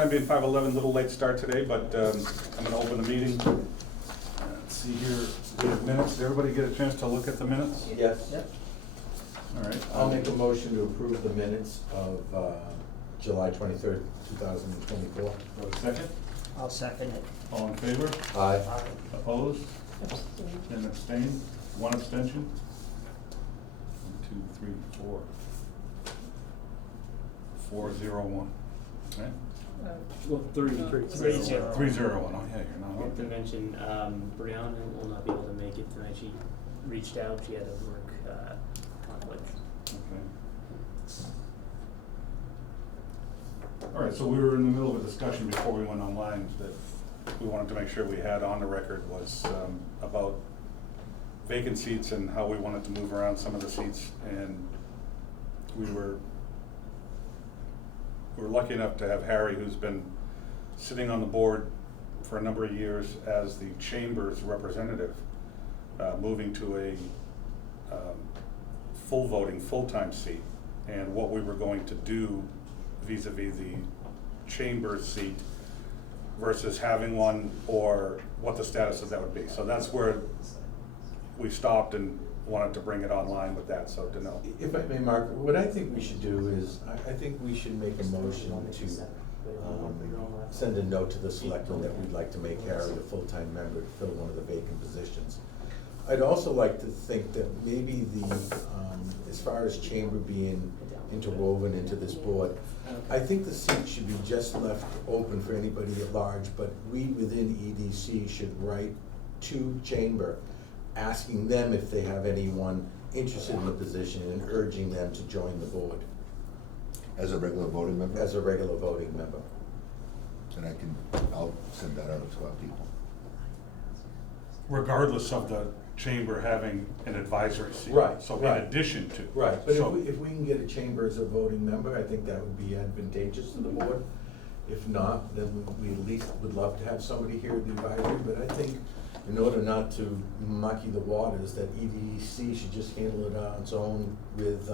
time being 5:11, little late start today, but I'm gonna open the meeting. Let's see here, we have minutes. Did everybody get a chance to look at the minutes? Yes. Yep. All right. I'll make a motion to approve the minutes of July 23rd, 2024. Second, I'll second it. all in favor? Aye. Opposed? And abstained? One abstention? 1, 2, 3, 4. 4, 0, 1. Right? Well, three. 3-0. 3, 0, 1. Oh, yeah, you're not I have to on. mention, Brianna will not be able to make it tonight. She reached out, she had a work conflict. Okay. All right, so we were in the middle of a discussion before we went online that we wanted to make sure we had on the record was about vacant seats and how we wanted to move around some of the seats. And we were lucky enough to have Harry, who's been sitting on the board for a number of years as the chamber's representative, moving to a full voting, full-time seat, and what we were going to do vis-a-vis the chamber seat versus having one, or what the status of that would be. So that's where we stopped and wanted to bring it online with that, so to know. If I may, Mark, what I think we should do is, I think we should make a motion to send a note to the selectmen that we'd like to make Harry a full-time member to fill one of the vacant positions. I'd also like to think that maybe as far as chamber being interwoven into this board, I think the seat should be just left open for anybody at large, but we within EDC should write to chamber, asking them if they have anyone interested in the position and urging them to join the board As a regular voting member? as a regular voting member. And I'll send that out to our people. Regardless of the chamber having an advisory seat. Right, So right. in addition to. Right, but So- if we can get a chamber as a voting member, I think that would be advantageous to the board. If not, then we at least would love to have somebody here at the advisory, but I think in order not to mucky the waters, that EDC should just handle it on its own with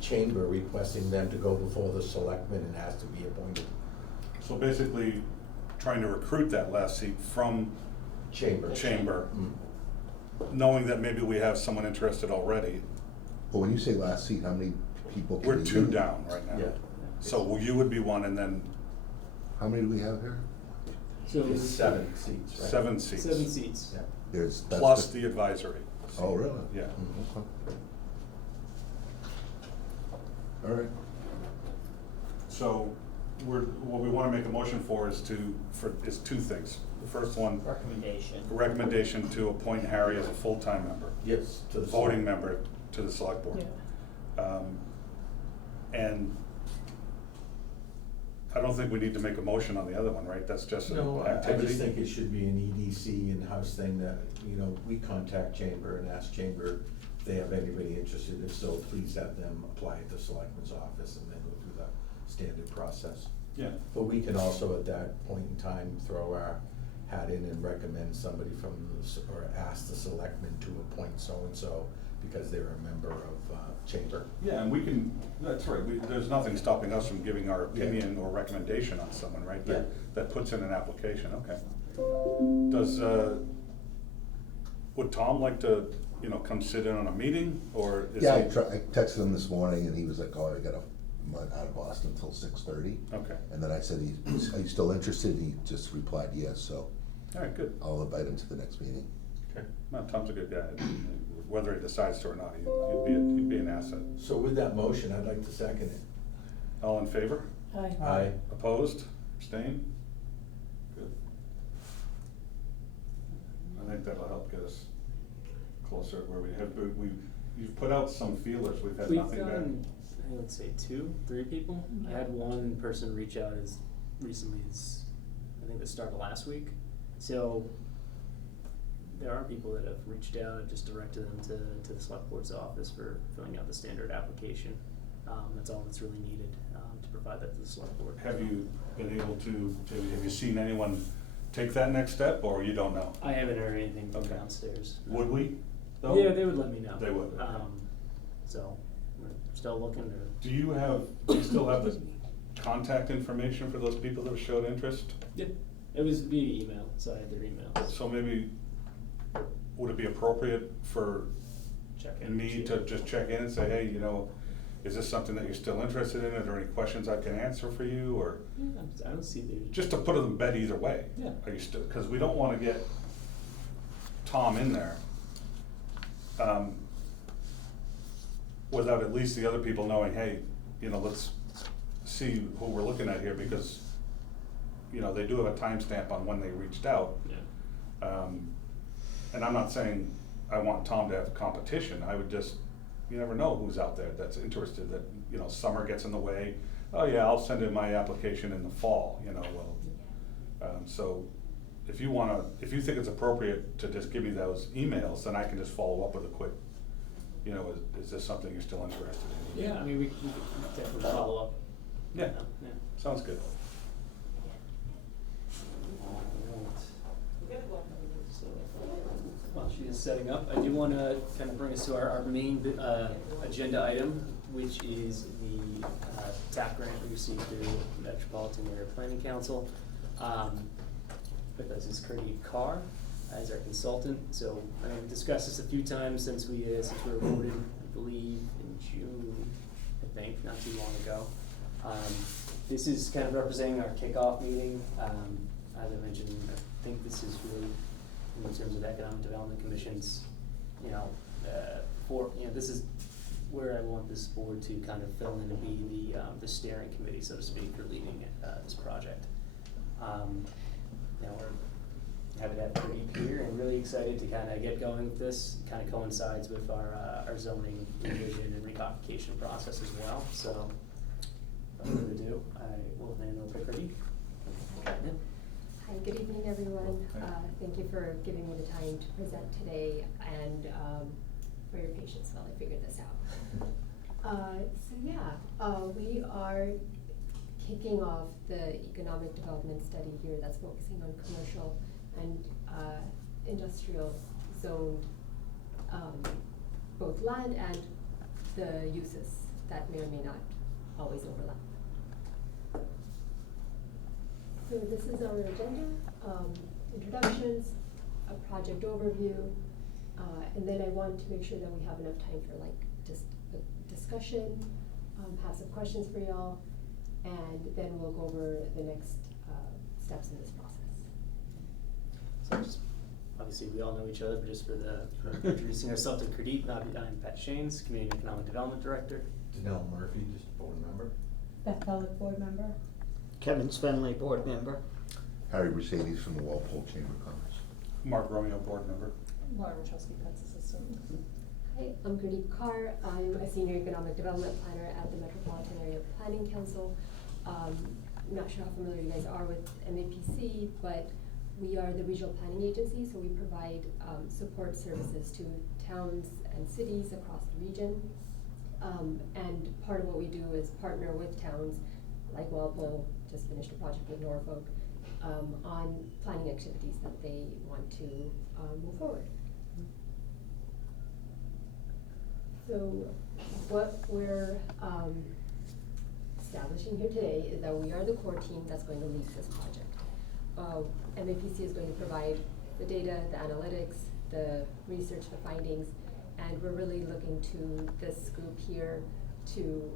chamber requesting them to go before the selectmen and ask to be appointed. So basically, trying to recruit that last seat from Chamber. chamber, Mm. knowing that maybe we have someone interested already. But when you say last seat, how many people can We're be 2 in? down right now. Yeah. So you would be one, and then How many do we have here? So It's 7 seats, right? 7 seats. 7 seats. Yeah. That's Plus the advisory. Oh, really? Yeah. Mm. Okay. All right. So what we wanna make a motion for is 2 things. The first one, Recommendation. a recommendation to appoint Harry as a full-time member, Yes, to the. voting member to the select board. And I don't think we need to make a motion on the other one, right? That's just an No, I activity. just think it should be an EDC in-house thing that, we contact chamber and ask chamber if they have anybody interested. If so, please have them apply at the selectman's office and then go through the standard process. Yeah, But we can also at that point in time throw our hat in and recommend somebody or ask the selectmen to appoint so-and-so because they're a member of chamber. yeah, and we can, that's right, there's nothing stopping us from giving our opinion or recommendation on someone, right? Yeah. That puts in an application, okay. Does, would Tom like to, come sit in on a meeting, or is he? Yeah, I texted him this morning and he was like, oh, I got out of Boston until 6:30. Okay, And then I said, are you still interested? He just replied, yes, so all right, good. I'll invite him to the next meeting. Okay. No, Tom's a good guy. Whether he decides to or not, he'd be an asset. So with that motion, I'd like to second it. All in favor? Aye. Opposed? Abstained? Good. I think that'll help get us closer to where we have, you've put out some feelers, we've had We've nothing back. done, I would say 2, 3 people. I had one person reach out as recently as, I think the start of last week. So there are people that have reached out. I've just directed them to the select board's office for filling out the standard application. That's all that's really needed to provide that to the select board. Have you been able to, have you seen anyone take that next step, or you don't know? I haven't heard anything from Okay. downstairs. Would we, though? Yeah, they would let me know. They would, okay. So we're still looking to. Do you still have the contact information for those people that showed interest? Yeah, it was via email, so I had their emails. So maybe, would it be appropriate for Check in. me to just check in and say, hey, you know, is this something that you're still interested in? Are there any questions I can answer for you, or Yeah, I don't see the. just to put it in bed either way? Yeah. Are you still, because we don't wanna get Tom in there, without at least the other people knowing, hey, you know, let's see who we're looking at here, because, you know, they do have a timestamp on when they reached out. Yeah. And I'm not saying I want Tom to have competition, I would just, you never know who's out there that's interested, that, you know, summer gets in the way. Oh yeah, I'll send in my application in the fall, you know, well, so if you think it's appropriate to just give me those emails, then I can just follow up with a quick, you know, is this something you're still interested in? Yeah, I mean, we could definitely follow up. Yeah, Yeah. sounds good. While she is setting up, I do want to kind of bring us to our main agenda item, which is the TAP grant we received through Metropolitan Area Planning Council. With us is Kurdeep Carr as our consultant. So I've discussed this a few times since we were voted, I believe, in June, I think, not too long ago. This is kind of representing our kickoff meeting. As I mentioned, I think this is really, in terms of Economic Development Commission's, this is where I want this board to kind of fill in and be the steering committee, so to speak, for leading this project. We're happy to have Pradeep here and really excited to kind of get going with this. Kind of coincides with our zoning revision and recodification process as well. So, without further ado, I will hand over to Pradeep. Hi, good evening, everyone. Thank you for giving me the time to present today and for your patience while I figure this out. We are kicking off the economic development study here that's focusing on commercial and industrial zoned, both land and the uses that may or may not always overlap. So this is our agenda, introductions, a project overview, and then I want to make sure that we have enough time for just a discussion, have some questions for y'all, and then we'll go over the next steps in this process. So just, obviously we all know each other, but just for introducing ourselves to Pradeep, I'm Pat Shanes, Community and Economic Development Director. Danelle Murphy, just a board member. Beth Pellick, board member. Kevin Spenley, board member. Harry Mercedes from the Walpole Chamber of Commerce. Mark Romeo, board member. Laura Wachowski, Pets Assistant. Hi, I'm Kurdeep Carr. I'm a senior economic development planner at the Metropolitan Area Planning Council. I'm not sure how familiar you guys are with MAPC, but we are the regional planning agency, so we provide support services to towns and cities across the region. And part of what we do is partner with towns like Walpole, just finished a project with Norfolk, on planning activities that they want to move forward. So what we're establishing here today is that we are the core team that's going to lead this project. MAPC is going to provide the data, the analytics, the research, the findings, and we're really looking to this group here to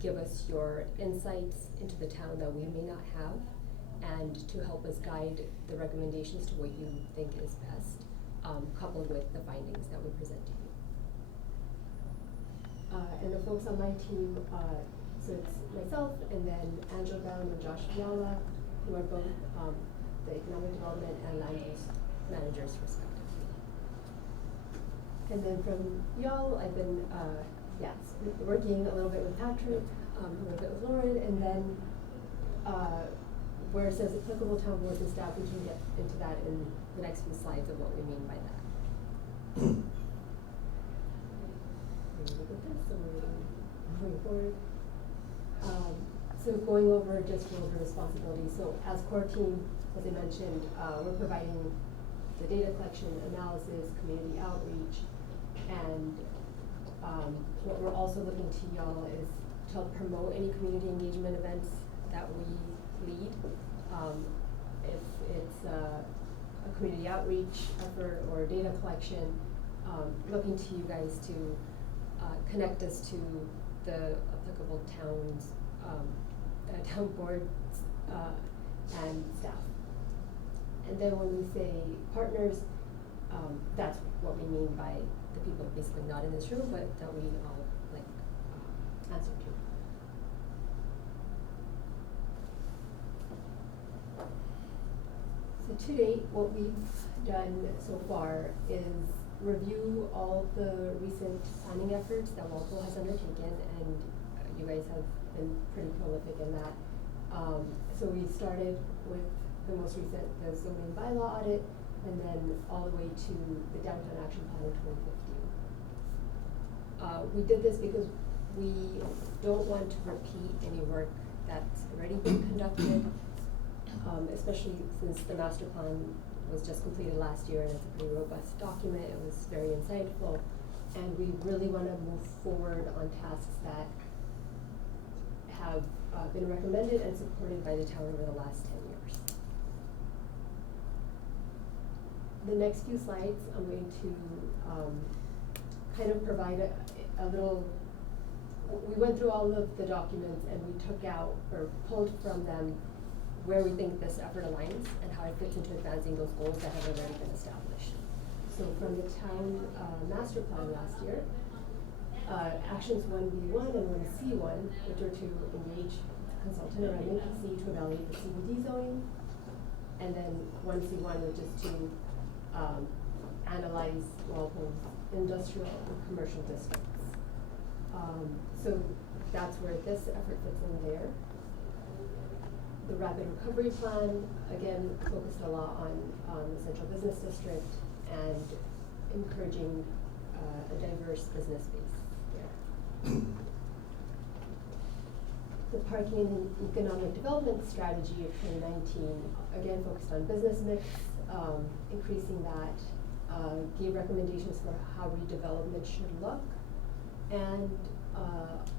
give us your insights into the town that we may not have, and to help us guide the recommendations to what you think is best, coupled with the findings that we present to you. And the folks on my team, so it's myself and then Angela Brown and Josh Fiala, who are both the economic development and land use managers respectively. And then from y'all, I've been working a little bit with Patrick, a little bit with Lauren, and then where it says applicable town boards and staff, we can get into that in the next few slides of what we mean by that. Look at this, so we're moving forward. So going over just role and responsibilities. So as core team, as I mentioned, we're providing the data collection, analysis, community outreach, and what we're also looking to y'all is to help promote any community engagement events that we lead. If it's a community outreach effort or data collection, looking to you guys to connect us to the applicable towns, town boards and staff. And then when we say partners, that's what we mean by the people basically not in this room, but that we all answer to. So to date, what we've done so far is review all the recent planning efforts that Walpole has undertaken, and you guys have been pretty prolific in that. So we started with the most recent, the zoning bylaw audit, and then all the way to the downtown action plan in 2015. We did this because we don't want to repeat any work that's already been conducted, especially since the master plan was just completed last year and it's a pretty robust document. It was very insightful, and we really want to move forward on tasks that have been recommended and supported by the town over the last 10 years. The next few slides, I'm going to kind of provide a little, we went through all of the documents and we took out or pulled from them where we think this effort aligns and how it fits into advancing those goals that have already been established. So from the town master plan last year, actions 1B1 and 1C1, which are to engage consultant or MAPC to evaluate the CBD zoning, and then 1C1, which is to analyze Walpole's industrial and commercial districts. So that's where this effort fits in there. The rapid recovery plan, again, focused a lot on the central business district and encouraging a diverse business base there. The parking and economic development strategy of 2019, again, focused on business mix, increasing that, gave recommendations for how redevelopment should look, and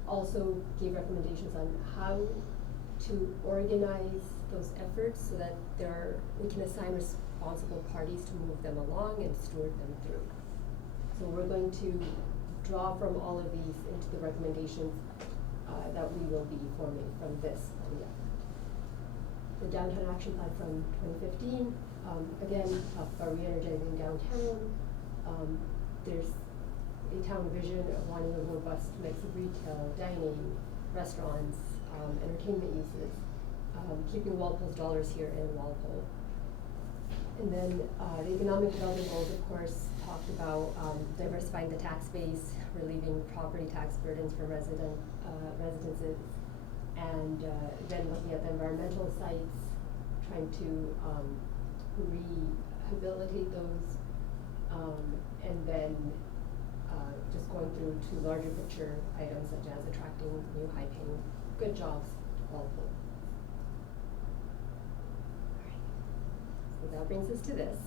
also gave recommendations on how to organize those efforts so that we can assign responsible parties to move them along and steward them through. So we're going to draw from all of these into the recommendations that we will be forming from this planning effort. The downtown action plan from 2015, again, talk about re-energizing downtown. There's a town vision of wanting a robust mix of retail, dining, restaurants, entertainment uses, keeping Walpole's dollars here in Walpole. And then the economic development goals, of course, talked about diversifying the tax base, relieving property tax burdens for residences, and then looking at the environmental sites, trying to rehabilitate those, and then just going through to larger picture items such as attracting new high-paying good jobs to Walpole. So that brings us to this.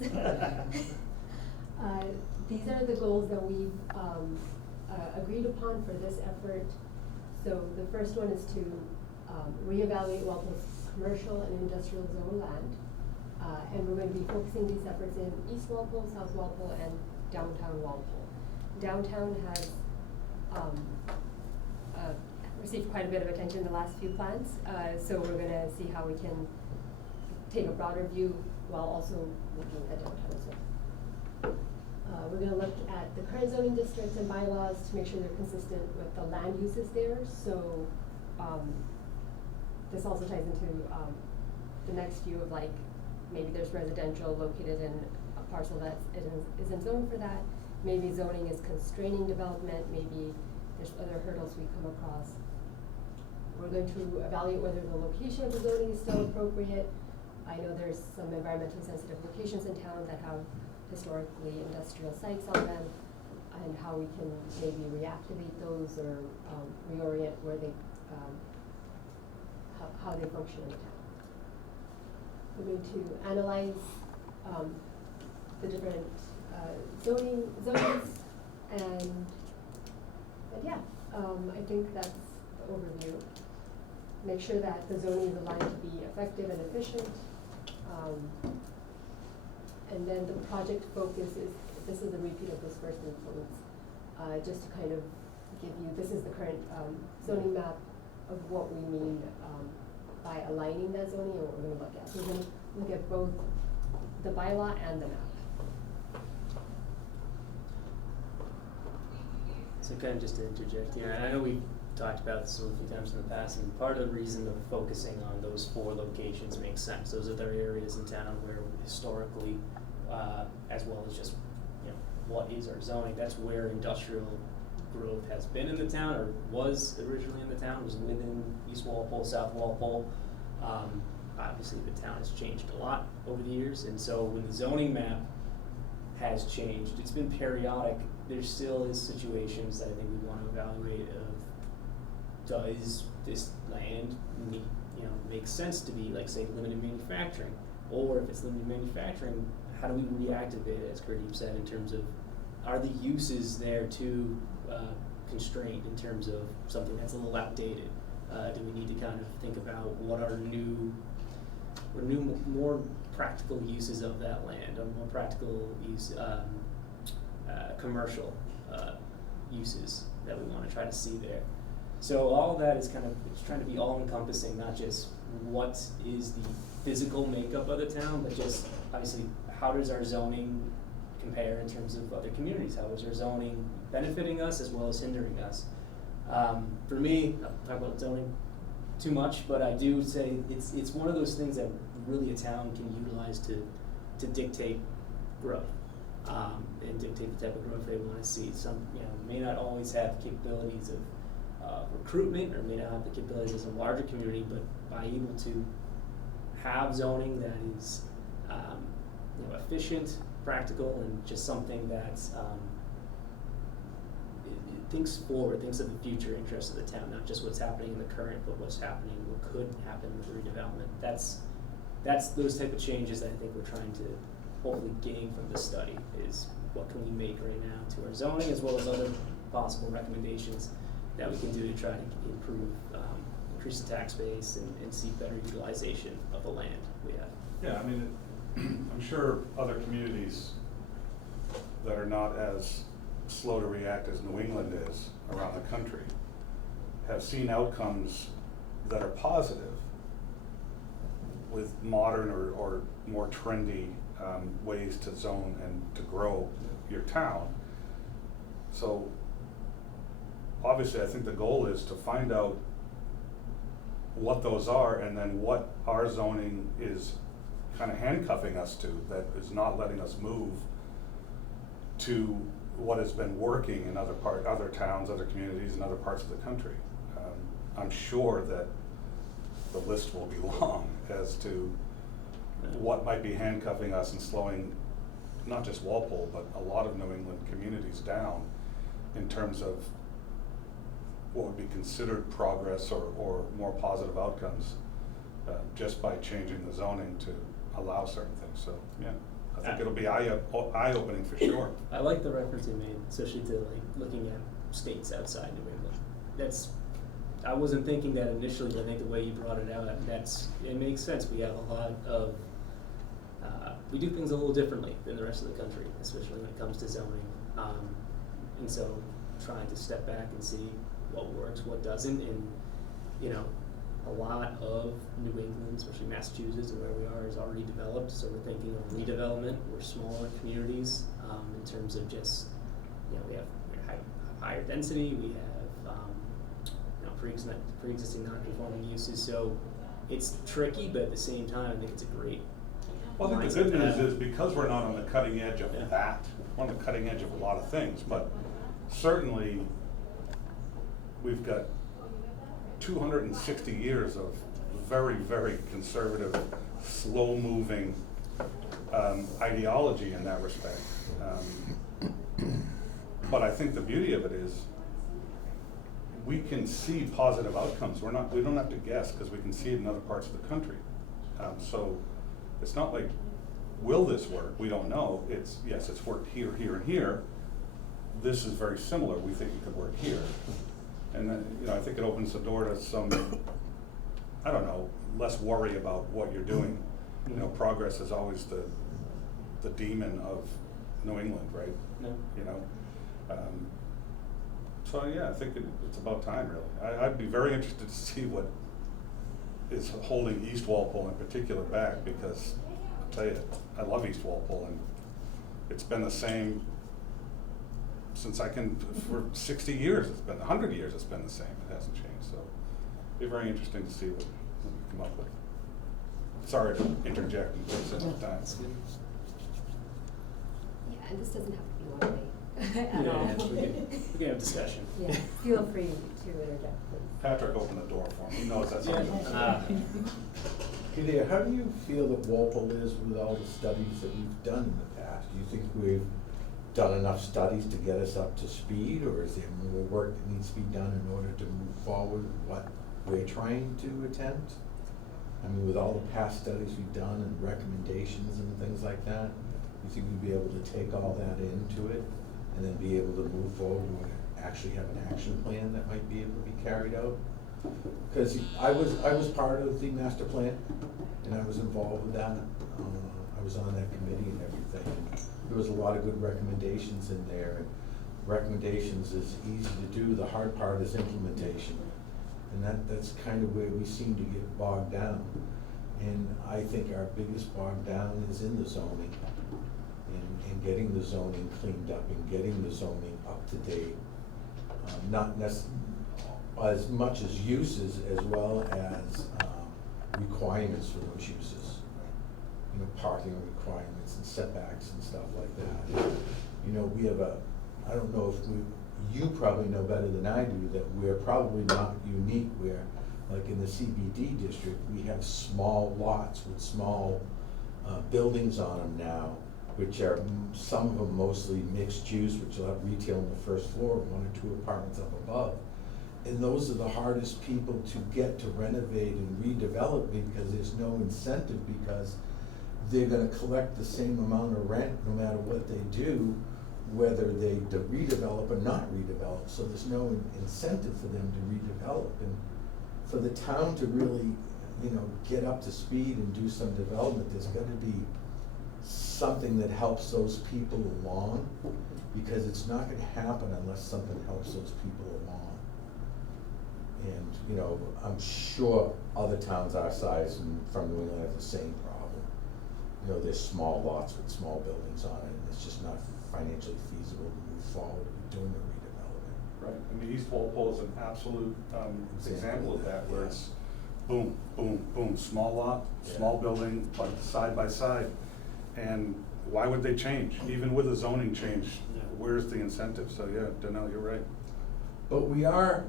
These are the goals that we've agreed upon for this effort. So the first one is to reevaluate Walpole's commercial and industrial zone land. And we're going to be focusing these efforts in East Walpole, South Walpole, and downtown Walpole. Downtown has received quite a bit of attention in the last few plans, so we're going to see how we can take a broader view while also looking at downtown as well. We're going to look at the current zoning districts and bylaws to make sure they're consistent with the land uses there. So this also ties into the next view of maybe there's residential located in a parcel that isn't zoned for that. Maybe zoning is constraining development. Maybe there's other hurdles we come across. We're going to evaluate whether the location of the zoning is still appropriate. I know there's some environmentally sensitive locations in town that have historically industrial sites on them, and how we can maybe reactivate those or reorient where they, how they function in the town. We're going to analyze the different zones, and yeah, I think that's the overview. make sure that the zoning is aligned to be effective and efficient. And then the project focus is, this is a repeat of this first influence, just to kind of give you, this is the current zoning map of what we mean by aligning that zoning and what we're gonna look at. So we're gonna look at both the bylaw and the map. So kind of just to interject here, and I know we've talked about this a few times in the past, and part of the reason of focusing on those 4 locations makes sense. Those are the areas in town where historically, as well as just, you know, what is our zoning, that's where industrial growth has been in the town, or was originally in the town, was within East Walpole, South Walpole. Obviously, the town has changed a lot over the years, and so when the zoning map has changed, it's been periodic. There still is situations that I think we want to evaluate of, does this land make sense to be, like, say, limited manufacturing? Or if it's limited manufacturing, how do we reactivate it, as Gurdeep said, in terms of, are the uses there too constrained in terms of something that's a little outdated? Do we need to kind of think about what are more practical uses of that land, or more practical use, commercial uses that we want to try to see there? So all of that is kind of, it's trying to be all encompassing, not just what is the physical makeup of the town, but just obviously how does our zoning compare in terms of other communities? How is our zoning benefiting us as well as hindering us? For me, I don't talk about zoning too much, but I do say it's one of those things that really a town can utilize to dictate growth, and dictate the type of growth they want to see. Some, may not always have capabilities of recruitment, or may not have the capabilities as a larger community, but by able to have zoning that is efficient, practical, and just something that's it thinks forward, thinks of the future interests of the town, not just what's happening in the current, but what's happening, what could happen with redevelopment. That's those type of changes that I think we're trying to hopefully gain from this study, is what can we make right now to our zoning, as well as other possible recommendations that we can do to try to improve, increase the tax base and see better utilization of the land we have. Yeah, I mean, I'm sure other communities that are not as slow to react as New England is around the country have seen outcomes that are positive with modern or more trendy ways to zone and to grow your town. So obviously, I think the goal is to find out what those are, and then what our zoning is kind of handcuffing us to, that is not letting us move to what has been working in other towns, other communities, and other parts of the country. I'm sure that the list will be long as to what might be handcuffing us and slowing not just Walpole, but a lot of New England communities down in terms of what would be considered progress or more positive outcomes, just by changing the zoning to allow certain things. So yeah, I think it'll be eye-opening for sure. I like the reference you made, especially to like looking at states outside New England. I wasn't thinking that initially, but I think the way you brought it out, it makes sense. We have a lot of, we do things a little differently than the rest of the country, especially when it comes to zoning. And so trying to step back and see what works, what doesn't, and a lot of New England, especially Massachusetts and where we are, is already developed. So we're thinking of redevelopment. We're smaller communities in terms of just, we have higher density. We have pre-existing non-conforming uses. So it's tricky, but at the same time, I think it's a great. Well, I think the good news is, because we're not on the cutting edge of that, we're on the cutting edge of a lot of things, but certainly we've got 260 years of very, very conservative, slow-moving ideology in that respect. But I think the beauty of it is we can see positive outcomes. We don't have to guess, because we can see it in other parts of the country. So it's not like, will this work? We don't know. Yes, it's worked here, here, and here. This is very similar. We think it could work here. And then, I think it opens the door to some I don't know, less worry about what you're doing. You know, progress is always the demon of New England, right? No. You know? So yeah, I think it's about time, really. I'd be very interested to see what is holding East Walpole in particular back, because I'll tell you, I love East Walpole, and it's been the same since for 60 years, it's been 100 years, it's been the same, it hasn't changed, so it'd be very interesting to see what we come up with. Sorry to interject and take some time. That's good. Yeah, and this doesn't have to be one way at Yeah, all. we can have discussion. Yeah, feel free to interject, please. Patrick opened the door for me, he knows that's something. Peter, how do you feel that Walpole is with all the studies that we've done in the past? Do you think we've done enough studies to get us up to speed, or is there more work that needs to be done in order to move forward with what we're trying to attempt? I mean, with all the past studies we've done and recommendations and things like that, you think we'd be able to take all that into it and then be able to move forward and actually have an action plan that might be able to be carried out? Because I was part of the master plan, and I was involved with that. I was on that committee and everything. There was a lot of good recommendations in there. And recommendations is easy to do, the hard part is implementation. And that's kind of where we seem to get bogged down. And I think our biggest bog down is in the zoning, and getting the zoning cleaned up and getting the zoning up to date. Not as much as uses as well as requirements for those uses. You know, parking requirements and setbacks and stuff like that. You know, we have I don't know if you probably know better than I do that we're probably not unique where, like in the CBD district, we have small lots with small buildings on them now, which are some of them mostly mixed use, which will have retail on the first floor, 1 or 2 apartments up above. And those are the hardest people to get to renovate and redevelop because there's no incentive, because they're gonna collect the same amount of rent no matter what they do, whether they redevelop or not redevelop. So there's no incentive for them to redevelop. And for the town to really, you know, get up to speed and do some development, there's gotta be something that helps those people along, because it's not gonna happen unless something helps those people along. And, you know, I'm sure other towns our size and from New England have the same problem. You know, there's small lots with small buildings on it, and it's just not financially feasible to move forward with doing the redevelopment. Right, I mean, East Walpole is an absolute example of that, where it's boom, boom, boom, small lot, small building, but side by side. And why would they change? Even with a zoning change, where's the incentive? So yeah, Donnell, you're right. But we are,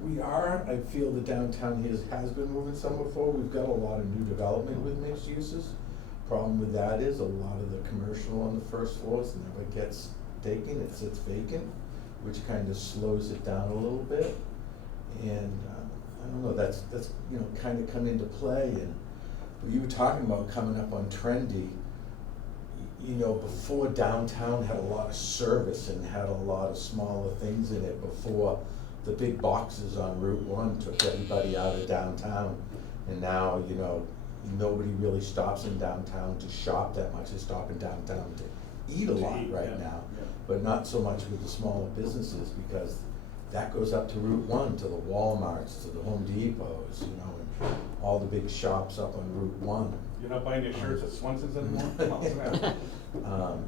I feel the downtown here has been moving somewhat forward. We've got a lot of new development with mixed uses. Problem with that is a lot of the commercial on the first floors never gets taken, it sits vacant, which kind of slows it down a little bit. And I don't know, that's you know, kind of come into play. And you were talking about coming up on trendy. You know, before downtown had a lot of service and had a lot of smaller things in it, before the big boxes on Route 1 took everybody out of downtown. And now, you know, nobody really stops in downtown to shop that much. They stop in downtown to eat a lot right now, but not so much with the smaller businesses, because that goes up to Route 1, to the Walmarts, to the Home Depots, you know, and all the big shops up on Route 1. You're not buying your shirts at Swenson's anymore? What's the matter?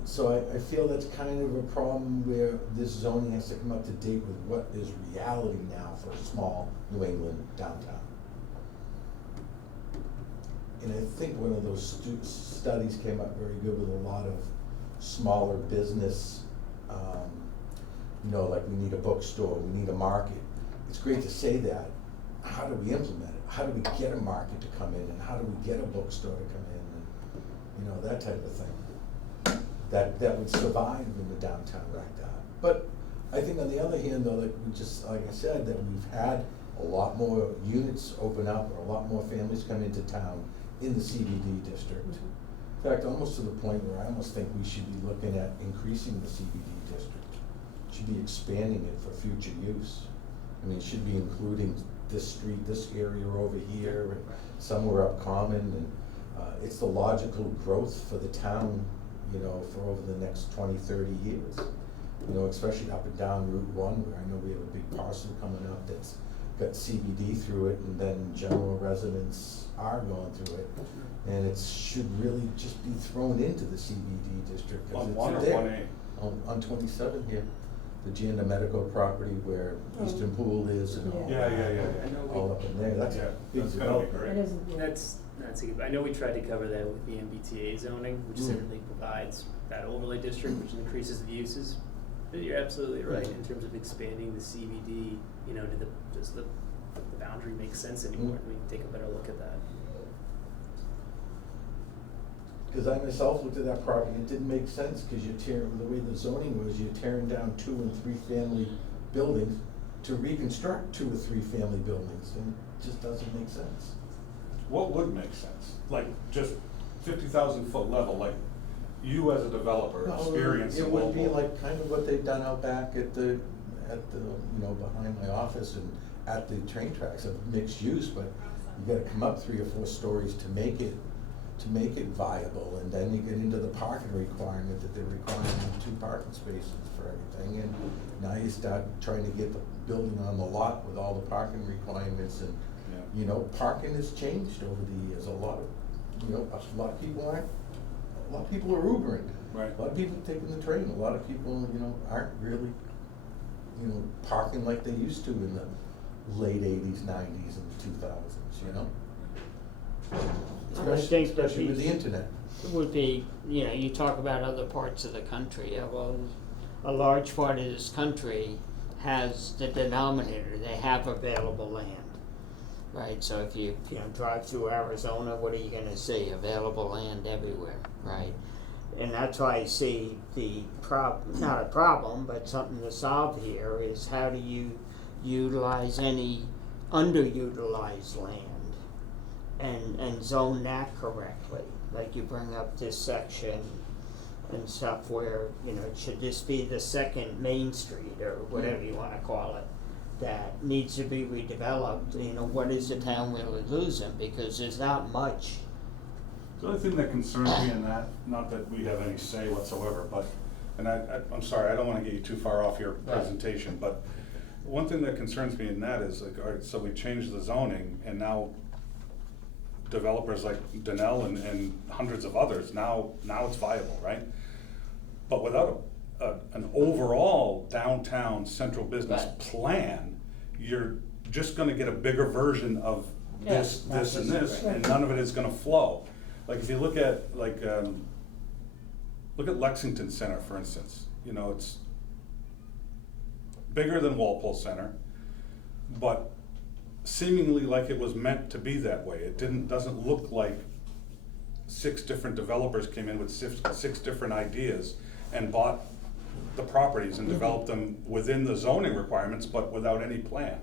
So I feel that's kind of a problem where this zoning has to come up to date with what is reality now for a small New England downtown. And I think one of those studies came up very good with a lot of smaller business, you know, like we need a bookstore, we need a market. It's great to say that. How do we implement it? How do we get a market to come in, and how do we get a bookstore to come in, and, you know, that type of thing. That would survive in the downtown like that. But I think on the other hand, though, that we just, like I said, that we've had a lot more units open up, or a lot more families come into town in the CBD district. In fact, almost to the point where I almost think we should be looking at increasing the CBD district. Should be expanding it for future use. I mean, it should be including this street, this area over here, and somewhere up Common, and, it's the logical growth for the town, you know, for over the next 20, 30 years. You know, especially up and down Route 1, where I know we have a big parcel coming up that's got CBD through it, and then general residents are going through it. And it should really just be thrown into the CBD district, because On it's 1 or there. 1A? On 27 here, the Gianda Medical property where Eastern Pool is and all. Yeah. I know All up in there, that's Yeah, a big that's gonna be development. great. It is, yeah. That's a good, I know we tried to cover that with the MBTA zoning, which Mm. certainly provides that overlay district, which increases the uses. But you're absolutely right, in terms of expanding the CBD, you know, does the boundary make sense anymore? We can take a better look at that. Because I myself looked at that property, it didn't make sense, because you're tearing, the way the zoning was, you're tearing down 2 and 3 family buildings to reconstruct 2 or 3 family buildings, and it just doesn't make sense. What would make sense? Like, just 50,000 foot level, like, you as a developer Well, experience in it would be Walpole. like kind of what they've done out back at the, you know, behind my office and at the train tracks of mixed use, but you gotta come up 3 or 4 stories to make it viable, and then you get into the parking requirement that they're requiring 2 parking spaces for everything, and now you start trying to get the building on the lot with all the parking requirements, and, Yeah. you know, parking has changed over the years. A lot of people are Ubering. Right. A lot of people are taking the train. A lot of people, you know, aren't really, you know, parking like they used to in the late 80s, 90s, and 2000s, you know? I think that Especially with the internet. It would be, you know, you talk about other parts of the country, yeah, well, a large part of this country has the denominator, they have available land, right? So if you drive through Arizona, what are you gonna see? Available land everywhere, right? And that's why I see the not a problem, but something to solve here is how do you utilize any underutilized land and zone that correctly. Like you bring up this section and stuff where, you know, should this be the second Main Street or whatever you wanna call it, that needs to be redeveloped, you know, what is the town really losing? Because there's not much. The only thing that concerns me in that, not that we have any say whatsoever, but, and I'm sorry, I don't wanna get you too far off your presentation, but one thing that concerns me in that is, like, all right, so we changed the zoning, and now developers like Donnell and hundreds of others, now it's viable, right? But without an overall downtown central business Right. plan, you're just gonna get a bigger version of this, Yeah, this, and that's this, right. and none of it is gonna flow. Like, if you look at, look at Lexington Center, for instance, you know, it's bigger than Walpole Center, but seemingly like it was meant to be that way. It doesn't look like 6 different developers came in with six different ideas and bought the properties and developed them within the zoning requirements, but without any plan.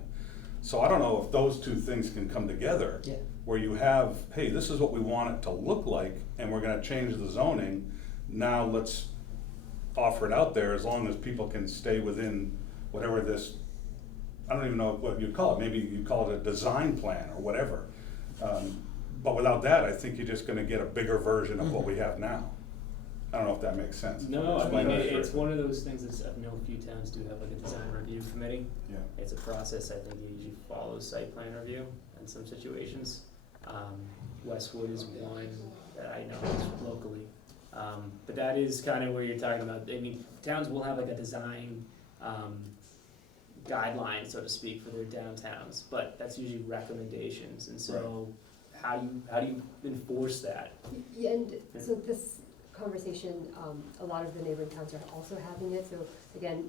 So I don't know if those 2 things can come together. Yeah. Where you have, hey, this is what we want it to look like, and we're gonna change the zoning, now let's offer it out there, as long as people can stay within whatever this, I don't even know what you'd call it, maybe you'd call it a design plan or whatever. But without that, I think you're just gonna get a bigger version of what we have now. I don't know if that makes sense. No, I Explain mean, that it's further. one of those things that's, I know a few towns do have like a design review committee. Yeah. It's a process, I think it usually follows site plan review in some situations. Westwood is one that I know is locally. But that is kind of where you're talking about, I mean, towns will have like a design, guideline, so to speak, for their downtowns, but that's usually recommendations, and so how do you enforce that? Yeah, and so this conversation, a lot of the neighboring towns are also having it, so again,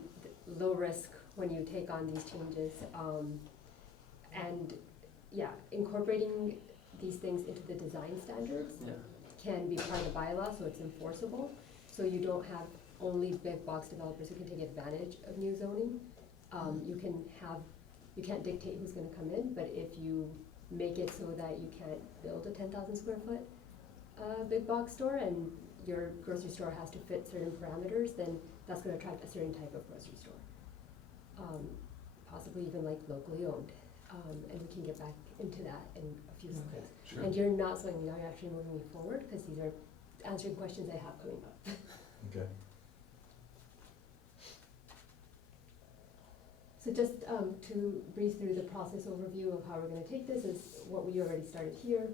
low risk when you take on these changes. And yeah, incorporating these things into the design standards Yeah. can be part of the bylaw, so it's enforceable. So you don't have only big box developers who can take advantage of new zoning. You can't dictate who's gonna come in, but if you make it so that you can't build a 10,000 square foot big box store and your grocery store has to fit certain parameters, then that's gonna attract a certain type of grocery store. Possibly even like locally owned. and we can get back into that in a few slides. Sure. And you're not slowing me down, you're actually moving me forward, because these are answering questions I have coming up. Okay. So just to breeze through the process overview of how we're gonna take this is what we already started here.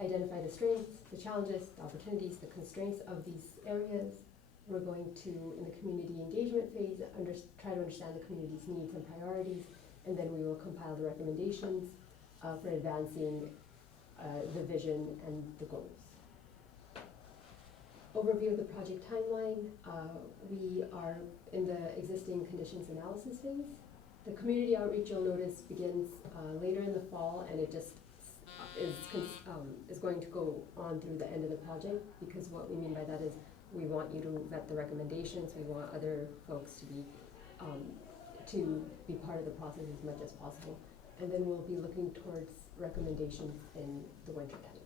Identify the strengths, the challenges, the opportunities, the constraints of these areas. We're going to, in the community engagement phase, try to understand the community's needs and priorities, and then we will compile the recommendations for advancing the vision and the goals. Overview of the project timeline. We are in the existing conditions analysis phase. The community outreach, you'll notice, begins later in the fall, and it just is going to go on through the end of the project, because what we mean by that is we want you to vet the recommendations, we want other folks to be part of the process as much as possible. And then we'll be looking towards recommendations in the winter time.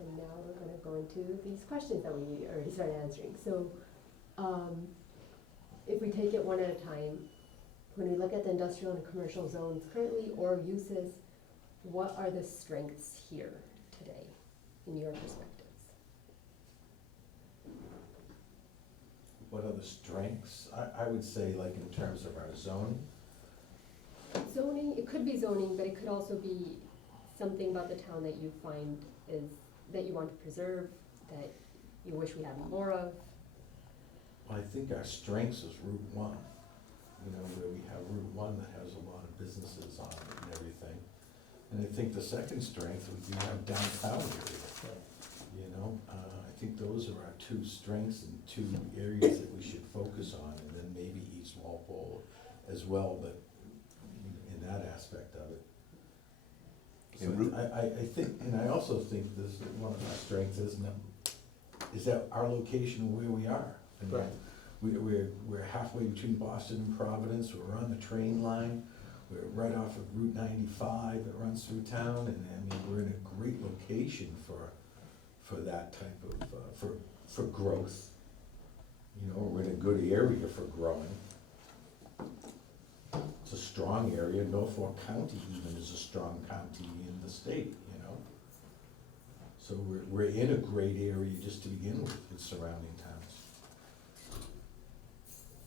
And now we're gonna go into these questions that we already started answering. So, if we take it one at a time, when we look at the industrial and commercial zones currently or uses, what are the strengths here today in your perspectives? What are the strengths? I would say, like, in terms of our zoning. Zoning, it could be zoning, but it could also be something about the town that you find is, that you want to preserve, that you wish we had more of. Well, I think our strengths is Route 1, where we have Route 1 that has a lot of businesses on it and everything. And I think the second strength would be our downtown area. I think those are our two strengths and two areas that we should focus on, and then maybe East Walpole as well, but in that aspect of it. So In Route- I think, and I also think this, one of our strengths is that our location where we are. I mean, Right. We're halfway between Boston and Providence, we're on the train line, we're right off of Route 95 that runs through town, and I mean, we're in a great location for that type of, for growth. We're in a good area for growing. It's a strong area. Norfolk County even is a strong county in the state, So we're in a great area just to begin with surrounding towns.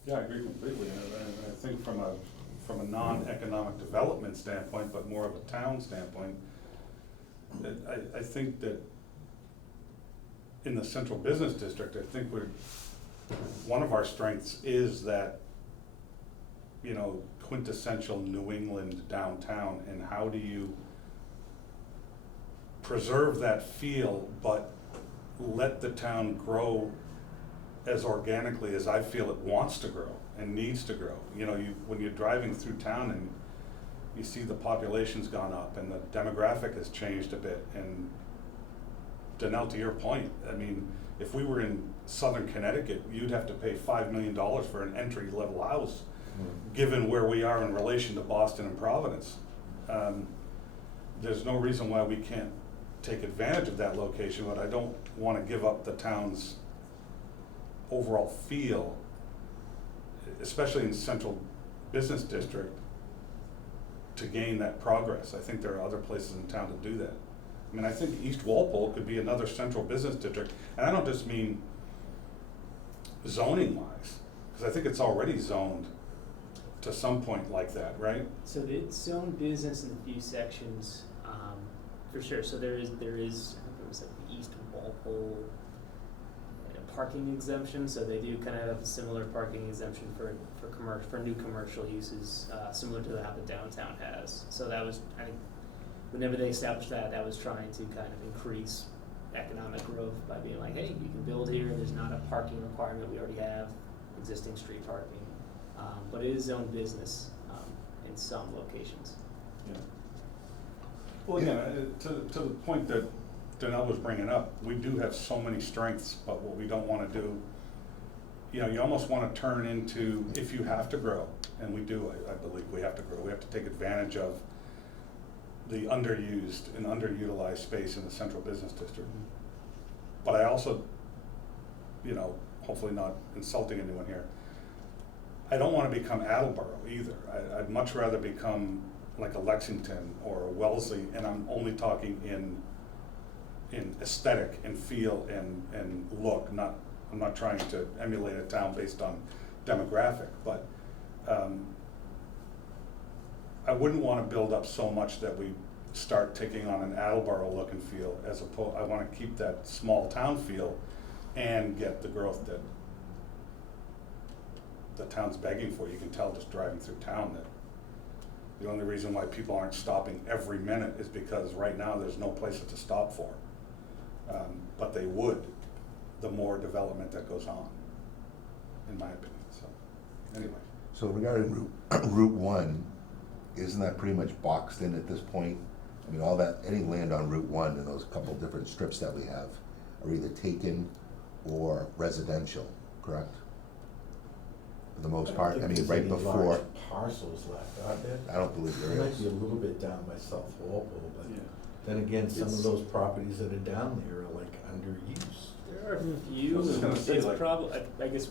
Yeah, I agree completely, and I think from a non-economic development standpoint, but more of a town standpoint, I think that in the central business district, I think one of our strengths is that, quintessential New England downtown, and how do you preserve that feel, but let the town grow as organically as I feel it wants to grow and needs to grow. When you're driving through town and you see the population's gone up and the demographic has changed a bit, and Danelle, to your point, I mean, if we were in southern Connecticut, you'd have to pay $5 million for an entry-level house, given where we are in relation to Boston and Providence. There's no reason why we can't take advantage of that location, but I don't want to give up the town's overall feel, especially in central business district, to gain that progress. I think there are other places in town to do that. I mean, I think East Walpole could be another central business district, and I don't just mean zoning wise, because I think it's already zoned to some point like that, right? So it's zone business in a few sections, for sure. So there is, I think there was like the East Walpole parking exemption. So they do kind of have a similar parking exemption for new commercial uses, similar to how the downtown has. So that was, I think, whenever they established that, that was trying to kind of increase economic growth by being like, hey, you can build here. There's not a parking requirement. We already have existing street parking. But it is zone business in some locations. Yeah. Well, again, to the point that Danelle was bringing up, we do have so many strengths, but what we don't want to do, you almost want to turn into, if you have to grow, and we do, I believe we have to grow, we have to take advantage of the underused and underutilized space in the central business district. But I also, hopefully not insulting anyone here, I don't wanna become Attleboro either. I'd much rather become like a Lexington or a Wellesley, and I'm only talking in aesthetic and feel and look, I'm not trying to emulate a town based on demographic, but I wouldn't wanna build up so much that we start taking on an Attleboro look and feel, as opposed, I wanna keep that small town feel and get the growth that the town's begging for. You can tell just driving through town that the only reason why people aren't stopping every minute is because right now there's no place to stop for. But they would, the more development that goes on, in my opinion, so, anyway. So regarding Route 1, isn't that pretty much boxed in at this point? I mean, all that, any land on Route 1 and those couple different strips that we have are either taken or residential, correct? For the most part, I mean, right before, Large parcels left, aren't there? I don't believe there There might is. be a little bit down by South Walpole, but Yeah. then again, some It's- of those properties that are down there are like under use. There are a few, I was just gonna say, it's like- probably, I guess, if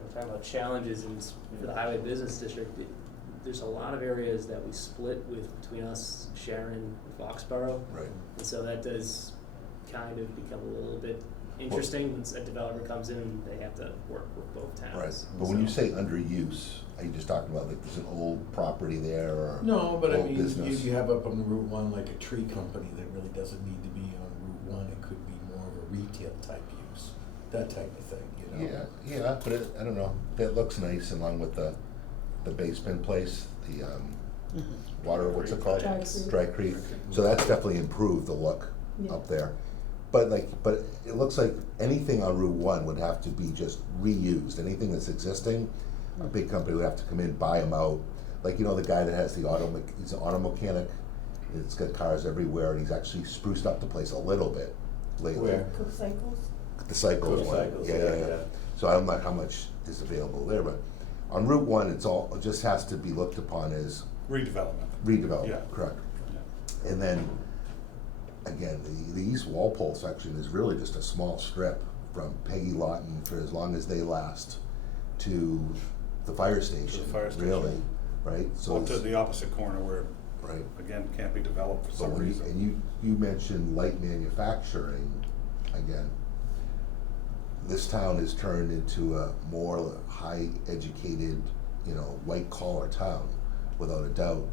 we're talking about challenges in, for the highway business district, there's a lot of areas that we split with, between us, Sharon, and Foxborough. Right. And so that does kind of become a little bit interesting when a developer comes in and they have to work with both towns. Right, but when you So- say under use, are you just talking about like there's an old property there or? No, but I old mean, business? you have up on the Route 1 like a tree company that really doesn't need to be on Route 1. It could be more of a retail type use, that type of thing, you know? Yeah, but it, I don't know, that looks nice along with the basement place, the, water, what's it called? Dry Creek. Dry Creek, so that's definitely improved the look Yeah. up there. But it looks like anything on Route 1 would have to be just reused, anything that's existing, a big company would have to come in, buy them out. Like, you know, the guy that has the he's an auto mechanic, it's got cars everywhere, and he's actually spruced up the place a little bit lately. Where? Cook Cycles? The cycles Cook one, Cycles, yeah. So I don't know how much is available there, but on Route 1, it just has to be looked upon as Redevelopment. redevelopment, Yeah. correct? Yeah. And then, again, the East Walpole section is really just a small strip from Peggy Lawton for as long as they last to the fire station, fire station. really, right? So So to the opposite corner where, right. again, can't be developed for But some when reason. and you mentioned light manufacturing, again, this town has turned into a more high educated, white collar town, without a doubt.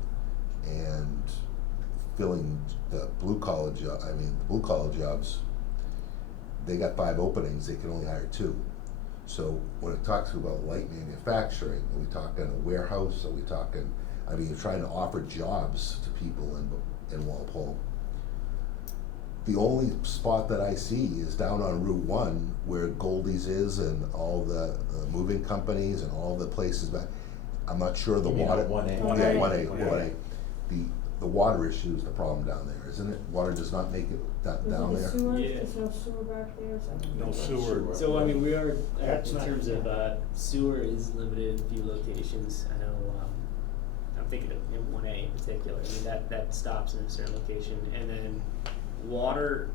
And filling the blue collar jobs, they got 5 openings, they can only hire 2. So when it talks about light manufacturing, are we talking a warehouse, are we talking, you're trying to offer jobs to people in Walpole. The only spot that I see is down on Route 1 where Goldie's is and all the moving companies and all the places, but I'm not sure the You mean water. on 1A? Yeah, 1A. 1A. The water issue is the problem down there, isn't it? Water does not make it down there. Is it sewer? Yeah. There's no sewer back there or something? No sewer. So, I mean, we are, That's in not- terms of, sewer is limited in a few locations, I know, I'm thinking of in 1A in particular, I mean, that stops in a certain location, and then water,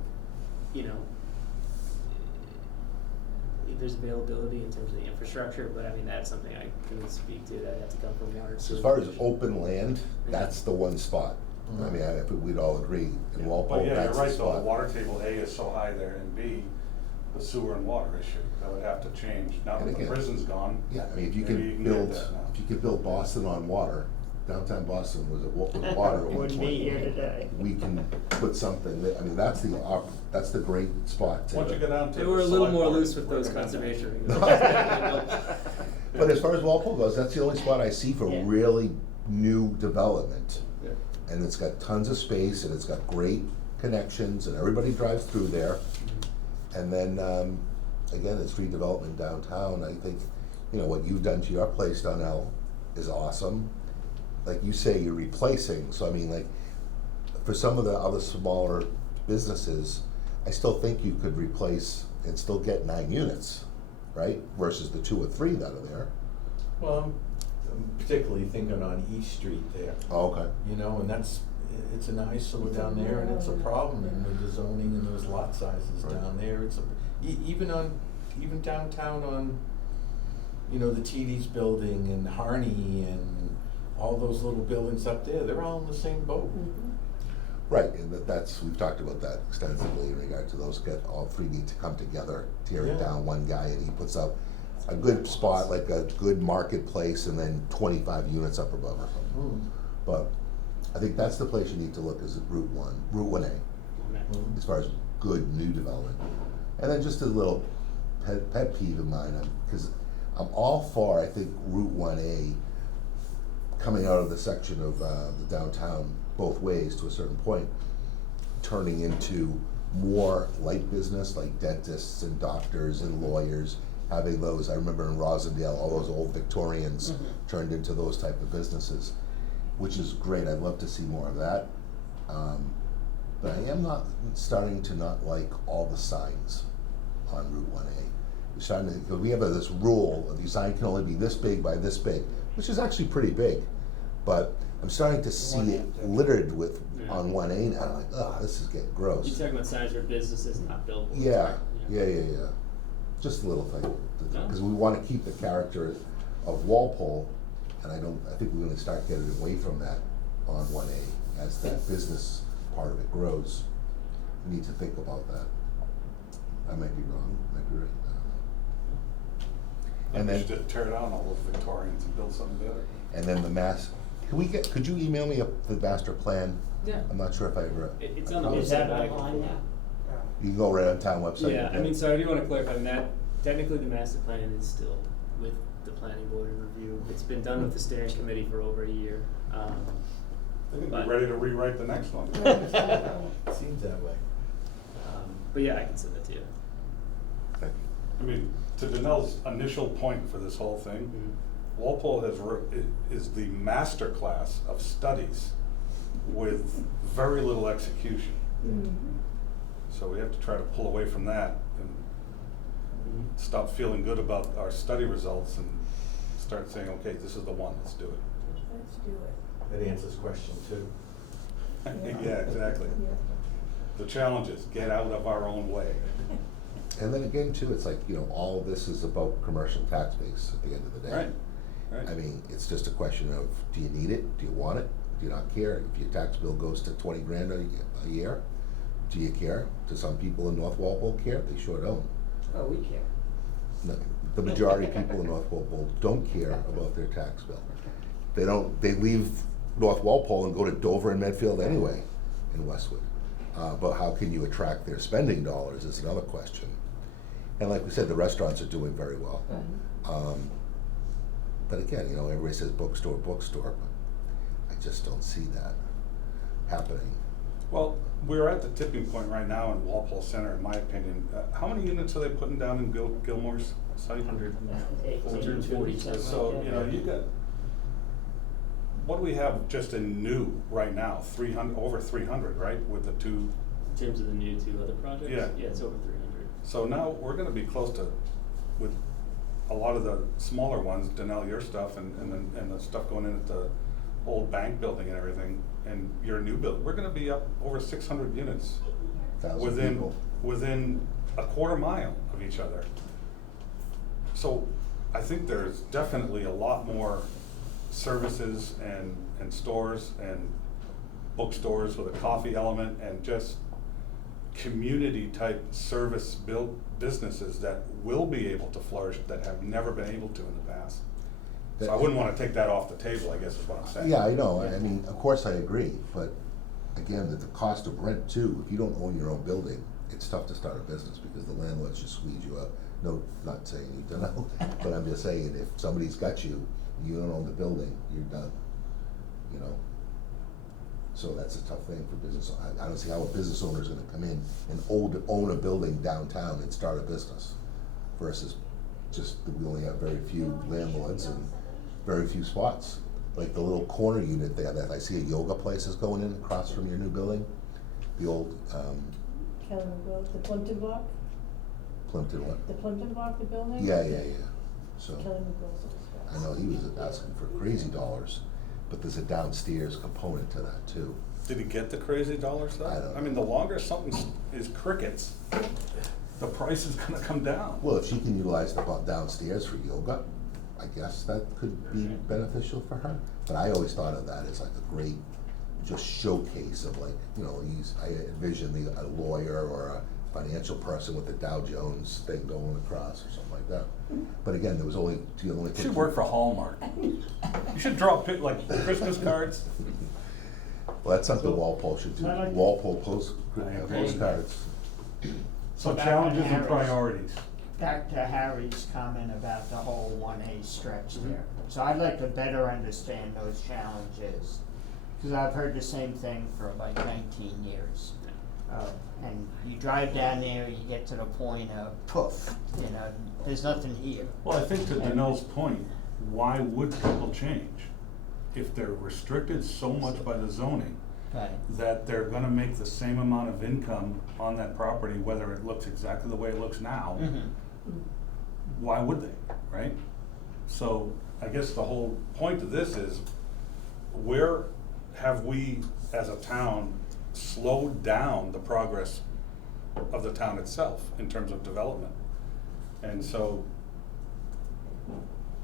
there's availability in terms of the infrastructure, but I mean, that's something I couldn't speak to, that'd have to come from water. So as far as open land, that's the one spot. I mean, we'd all agree, in Walpole, But yeah, you're that's the right, though, the spot. water table, A, is so high there, and B, the sewer and water issue, that would have to change. Now And that the again- prison's gone, Yeah, I mean, if you maybe can get build, that now. if you could build Boston on water, downtown Boston was with water at one Wouldn't be here point. today. We can put something, that's the great spot to. Once you go down to They the were a little select more board, loose with we're those gonna have that. conservation But as far as Walpole goes, that's the only spot I see for Yeah. really new development. Yeah. And it's got tons of space and it's got great connections and everybody drives through there. And then, again, it's redevelopment downtown. I think, what you've done to your place, Donnell, is awesome. Like you say, you're replacing, so I mean, like, for some of the other smaller businesses, I still think you could replace and still get 9 units, right? Versus the 2 or 3 that are there. Well, I'm particularly thinking on East Street there, Oh, okay. and it's an eyesore down there, and it's a problem, and with the zoning and those lot sizes Right. down there, even downtown on you know, the TD's building and Harney and all those little buildings up there, they're all in the same boat. Right, and that's, we've talked about that extensively in regard to those, all three need to come together, tear it Yeah. down one guy, and he puts up a good spot, like a good marketplace, and then 25 units up above or something. But I think that's the place you need to look, is at Route 1A, as far as good new development. And then just a little pet peeve of mine, because I'm all for, I think, Route 1A coming out of the section of the downtown both ways to a certain point, turning into more light business, like dentists and doctors and lawyers, having those, I remember in Rosendale, all those old Victorians turned into those type of businesses, which is great. I'd love to see more of that. But I am starting to not like all the signs on Route 1A. We're starting to, because we have this rule, the sign can only be this big by this big, which is actually pretty big. But I'm starting to see it littered with on 1A now. I'm like, oh, this is getting gross. You're talking about signs for businesses, not billboards. Yeah, right? yeah. Just a little thing, No. because we want to keep the character of Walpole, and I think we're going to start getting away from that on 1A as that business part of it grows. We need to think about that. I might be wrong, might be right. I don't know. And And then then, just tear down all those Victorians and build something better. and then could you email me the master plan? Yeah. I'm not sure if I ever. It's on the Is website. that but I can online pull it now? up. You can go right on town website. Yeah, I mean, so I do wanna clarify, Matt, technically the master plan is still with the planning board in review. It's been done with the steering committee for over a year. I think But- we're ready to rewrite the next one. It seems that way. But yeah, I can send that to you. Thank I mean, to Danelle's initial point for this whole thing, Walpole is the master class of studies with very little execution. So we have to try to pull away from that and stop feeling good about our study results and start saying, okay, this is the one, let's do it. Let's do it. That answers question 2. Yeah, exactly. The challenge is get out of our own way. And then again, too, it's like, all of this is about commercial tax base at the end of the day. Right, right. I mean, it's just a question of, do you need it? Do you want it? Do you not care? If your tax bill goes to 20 grand a year, do you care? Do some people in North Walpole care? They sure don't. Oh, we care. No, the majority of people in North Walpole don't care about their tax bill. They leave North Walpole and go to Dover and Medfield anyway, in Westwood. But how can you attract their spending dollars is another question. And like we said, the restaurants are doing very well. But again, everybody says bookstore, but I just don't see that happening. Well, we're at the tipping point right now in Walpole Center, in my opinion. How many units are they putting down in Gilmore's site? 147. So, you got, what do we have just in new right now? Over 300, right, with the two? In terms of the new 2 other projects? Yeah. Yeah, it's over 300. So now we're gonna be close to, with a lot of the smaller ones, Danelle, your stuff, and the stuff going in at the old bank building and everything, and your new building, we're gonna be up over 600 units 1,000 people. within a quarter mile of each other. So I think there's definitely a lot more services and stores and bookstores with a coffee element and just community type service built businesses that will be able to flourish that have never been able to in the past. So I wouldn't wanna take that off the table, I guess is what I'm saying. Yeah, I know, I mean, of course I agree, but again, the cost of rent too, if you don't own your own building, it's tough to start a business because the landlords just squeeze you out. No, not saying you don't know, but I'm just saying, if somebody's got you, you don't own the building, you're done, So that's a tough thing for business. I don't see how a business owner is gonna come in and own a building downtown and start a business versus just that we only have very few landlords and very few spots. Like the little corner unit there that I see a yoga place is going in across from your new building, the old, Kelly McGill, the Plimpton Block, Plimpton what? the Plimpton Block, the building? Yeah, so, Kelly McGill's. I know he was asking for crazy dollars, but there's a downstairs component to that too. Did he get the crazy dollars though? I don't I mean, the longer something is crickets, the price is gonna come down. Well, if she can utilize the downstairs for yoga, I guess that could be beneficial for her. But I always thought of that as like a great just showcase of like, you know, I envision a lawyer or a financial person with the Dow Jones thing going across or something like that. But again, there was only, you only. You should work for Hallmark. You should draw like Christmas cards. Well, that's something Walpole should do. I like- Walpole I agree. postcards. So Back challenges on and Harris. priorities. Back to Harry's comment about the whole 1A stretch there. So I'd like to better understand those challenges, because I've heard the same thing for like 19 years. And you drive down there, you get to the point of poof, you know, there's nothing here. Well, I think to Danelle's point, why would people change? If they're restricted so much by the zoning Right. that they're gonna make the same amount of income on that property, whether it looks exactly the way it looks now, why would they, right? So I guess the whole point of this is, where have we as a town slowed down the progress of the town itself in terms of development? And so,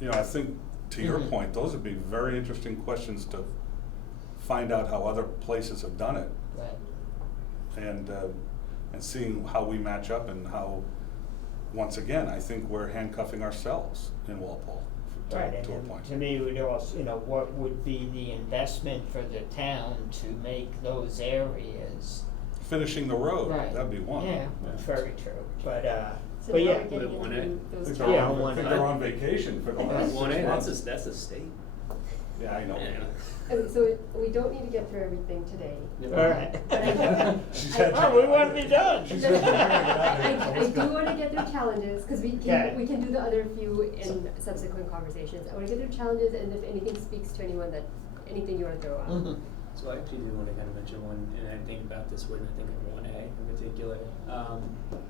you know, I think to your Mhm. point, those would be very interesting questions to find out how other places have done it, Right. and seeing how we match up and how, once again, I think we're handcuffing ourselves in Walpole Right, to a and point. to me, we'd also, you know, what would be the investment for the town to make those areas. Finishing the road, Right. that'd be one. Yeah, very true, but So but now yeah. we're getting With 1A. into I those think Yeah, they're challenges. on, I think they're on vacation for the last 6 One A, months. that's a state. Yeah, I know. So we don't need to get through everything today. Alright. But I- She's I- had Oh, we want to be done. She's gonna- I do wanna get through challenges, cause Okay. we can do the other few in subsequent conversations. I wanna get through challenges, and if anything speaks to anyone anything you wanna throw out. Mhm. So I actually do want to kind of mention one, and I think about this when I think of 1A in particular.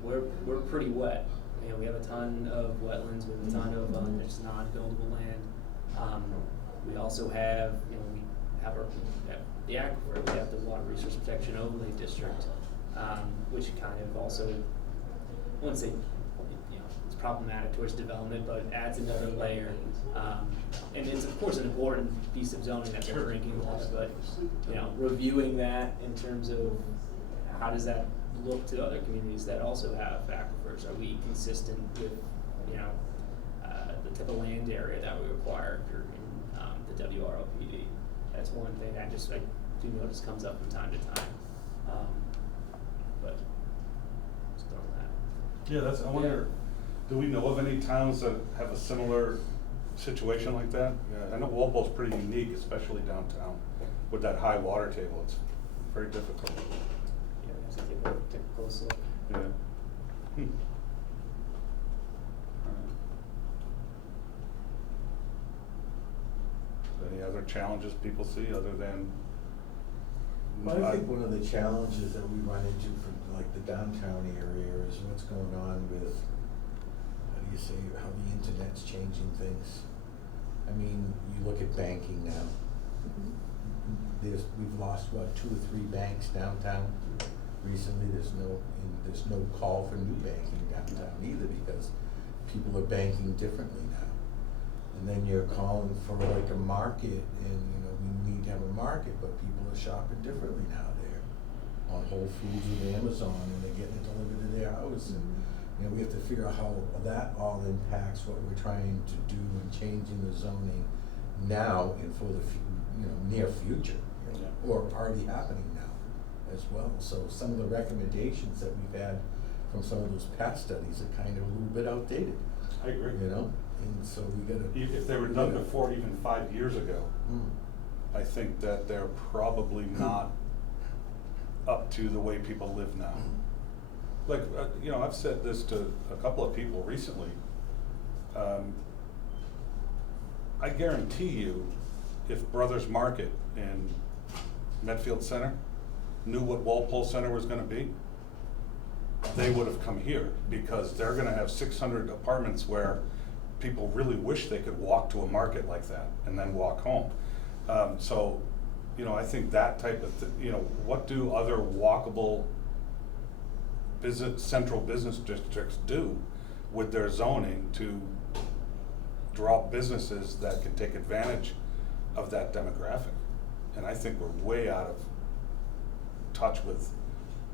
We're pretty wet. You know, we have a ton of wetlands, we have a ton of just non-buildable land. We also have, you know, we have the aquifer, we have the Water Resource Protection Overlay District, which kind of also, I wouldn't say, you know, it's problematic towards development, but adds another layer. And it's of course an important piece of zoning that's for drinking water, but, you know, reviewing that in terms of how does that look to other communities that also have aquifers? Are we consistent with, you know, the type of land area that we require for the WRLPD? That's one thing I do notice comes up from time to time. But just throwing that. Yeah, I wonder, do we know of any towns that have a similar situation like that? Yeah, I know Walpole's pretty unique, especially downtown, with that high water table, it's very difficult. Yeah, we have to take a close look. Yeah. Hmm. Alright. Any other challenges people see other than? Well, I think one of the challenges that we run into for like the downtown area is what's going on with, how do you say, how the internet's changing things. I mean, you look at banking now. We've lost, what, 2 or 3 banks downtown recently. There's no call for new banking downtown either, because people are banking differently now. And then you're calling for like a market, and you know, we need to have a market, but people are shopping differently now there. On Whole Foods with Amazon, and they're getting it delivered to their house, and you know, we have to figure out how that all impacts what we're trying to do in changing the zoning now and for the near future, you know, or already happening now as well. So some of the recommendations that we've had from some of those past studies are kind of a little bit outdated, I agree. you know? And so we gotta. If they were done before, even 5 years ago, I think that they're probably not up to the way people live now. Like, you know, I've said this to a couple of people recently. I guarantee you, if Brothers Market in Medfield Center knew what Walpole Center was gonna be, they would have come here, because they're gonna have 600 apartments where people really wish they could walk to a market like that and then walk home. So, you know, I think that type of, you know, what do other walkable central business districts do with their zoning to draw businesses that can take advantage of that demographic. And I think we're way out of touch with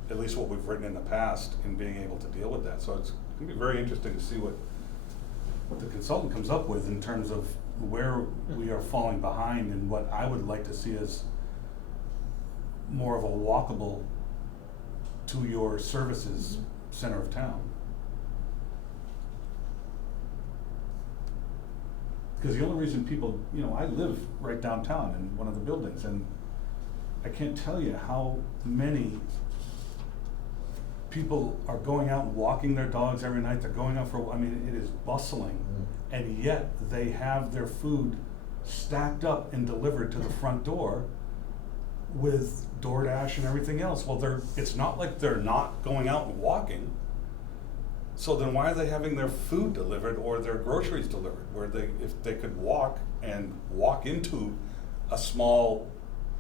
at least what we've written in the past in being able to deal with that. So it's gonna be very interesting to see what the consultant comes up with in terms of where we are falling behind and what I would like to see as more of a walkable to your services center of town. Because the only reason people, I live right downtown in one of the buildings, and I can't tell you how many people are going out and walking their dogs every night. They're going out for, it is bustling. And yet they have their food stacked up and delivered to the front door with DoorDash and everything else. Well, it's not like they're not going out and walking. So then why are they having their food delivered or their groceries delivered? If they could walk into a small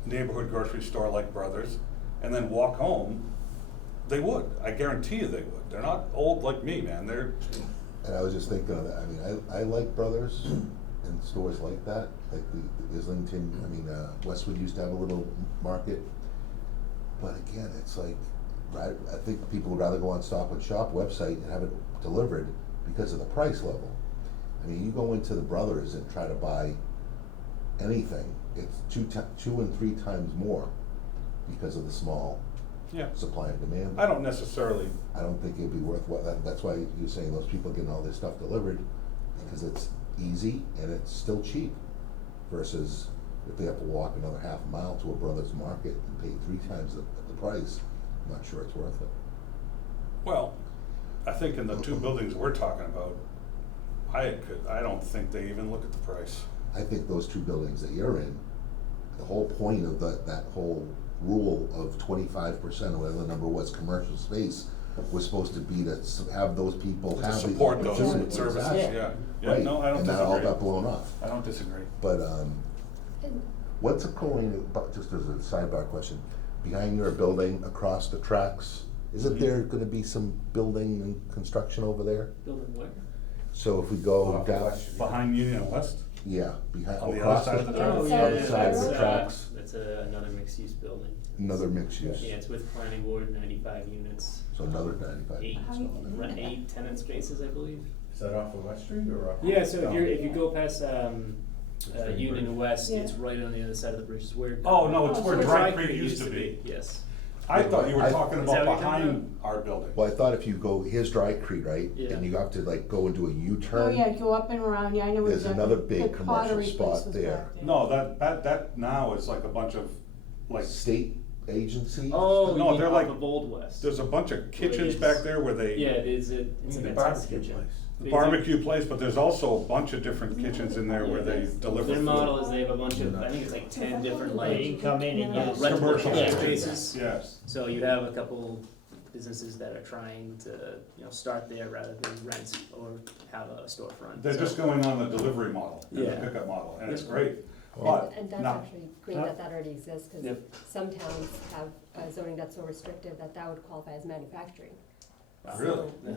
neighborhood grocery store like Brothers and then walk home, they would. I guarantee you they would. They're not old like me, man. And I was just thinking of that, I like Brothers and stores like that, like the Islington, Westwood used to have a little market. But again, it's like, right, I think people would rather go on Stop and Shop website and have it delivered because of the price level. You go into the Brothers and try to buy anything, it's two and three times more because of the small supply and demand. I don't necessarily. I don't think it'd be worthwhile. That's why you're saying those people getting all this stuff delivered, because it's easy and it's still cheap, versus if they have to walk another half mile to a Brothers Market and pay 3 times the price. I'm not sure it's worth it. Well, I think in the two buildings we're talking about, I don't think they even look at the price. I think those 2 buildings that you're in, the whole point of that whole rule of 25% or whatever the number was, commercial space, was supposed to be to have those people To have the support those opportunities. services, Exactly. yeah. Right. No, I don't And disagree. that all got blown off. I don't disagree. But And what's going, just as a sidebar question, behind your building, across the tracks, isn't there gonna be some building and construction over there? Building where? So if we go down, Behind Union West? yeah, behind, On the across other side of the Oh, tracks? yeah, Other side of the that's, tracks. That's another mixed-use building. Another mixed use, Yeah, it's with planning board, 95 units, so another 95. 8 tenant spaces, I believe. Is that off of West Street or off? Yeah, so No. if you go past Big Union bridge. West, Yeah. it's right on the other side of the bridge. It's where Oh, no, it's where so Dry Creek used to be. Yes. I thought you were talking Is that about what you're talking behind our building. Well, I thought if you go, here's Dry Creek, right? Yeah. And you have to like go into a Oh, U-turn. yeah, go up and around, yeah, I know where There's exactly. another big The commercial pottery spot place was there. back No, that now is like a bunch of, like, State agency? Oh, No, you mean they're off like- of Old West. there's a bunch of kitchens it's- back there where they. Yeah, it is. It's The an intense barbecue kitchen. place. The barbecue place, but there's also a bunch of different kitchens in there Yeah, where they that's- deliver Their model food. is they have a bunch of, I think it's like 10 different Where you like can come in and use. rental Commercial kitchen space. spaces. Yes. So you have a couple businesses that are trying to, start there rather than rent or have a storefront. They're So- just going on the delivery model, and the Yeah. pickup model, and it's Yeah. great. But and that's not, actually great not- that that already exists, because Yep. some towns have zoning that's so restrictive that would qualify as manufacturing. Wow. Really? Yeah.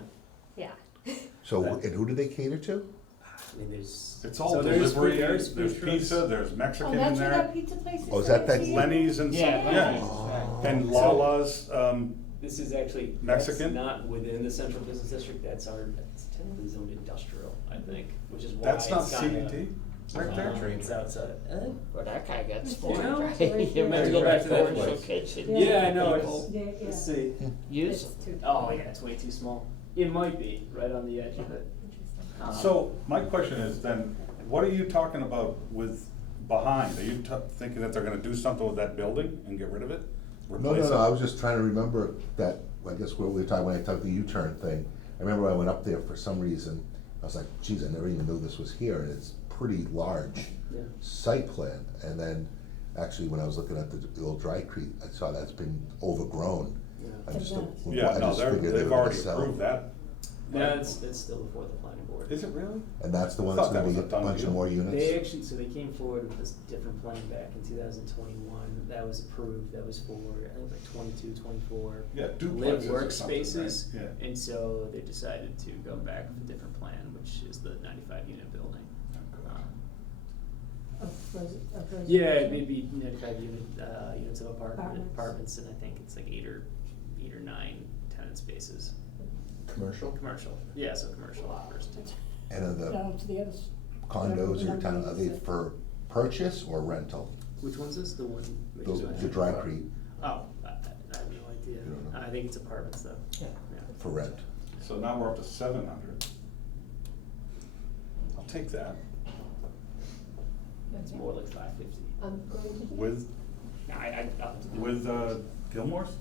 Yeah. So, and who do they cater to? I mean, there's. it's all so there's delivery, food- there's food trucks. pizza, there's Oh, Mexican in that's where there, that pizza place is. Oh, is that I see it. Lenny's and, Yeah, yeah, right. and Lala's, This is actually Mexican? That's not within the central business district. That's technically zoned industrial, I think, which is why that's not it's kinda, CBD, right there? It's outside. Well, that guy got You spoiled, know? right? Right You there. might Go back to that commercial place. kitchen. Yeah, I know. People Yeah, Let's yeah. see. use It's them. too. Oh yeah, it's way too small. It might be right on the edge of it. Interesting. So, my question is then, what are you talking about with behind? Are you thinking that they're gonna do something with that building and get rid of it? No, Replace it? I was just trying to remember that, I guess what we were talking, when I took the U-turn thing, I remember I went up there for some reason, I was like, geez, I never even knew this was here, and it's pretty large Yeah. site plan, and then, actually, when I was looking at the old Dry Creek, I saw that's been overgrown. Yeah. I just, Yeah, I no, just figured they they've were gonna already sell. approved that. No, it's still before the planning board. Is it really? And that's the one Thought that's gonna that be a was a done bunch of deal. more units? They actually, so they came forward with this different plan back in 2021. That was approved. That was for, I think, like 22, 24 Yeah, live duplexes or something, workspaces. right? Yeah. And so they decided to go back with a different plan, which is the 95 unit building. Of residential? Yeah, maybe 95 units of Apartments. apartments, and I think it's like eight or 9 tenant spaces. Commercial? Commercial, yeah, so commercial first. And are the Down to the other. condos or town, are they for purchase or rental? Which one's this? The one? that The, you said? the Dry Creek Oh, I have no idea. You don't know? I think it's apartments though. Yeah. for rent? So now we're up to 700. I'll take that It's more like 550. I'm going to. with, I'll have to do Gilmore's?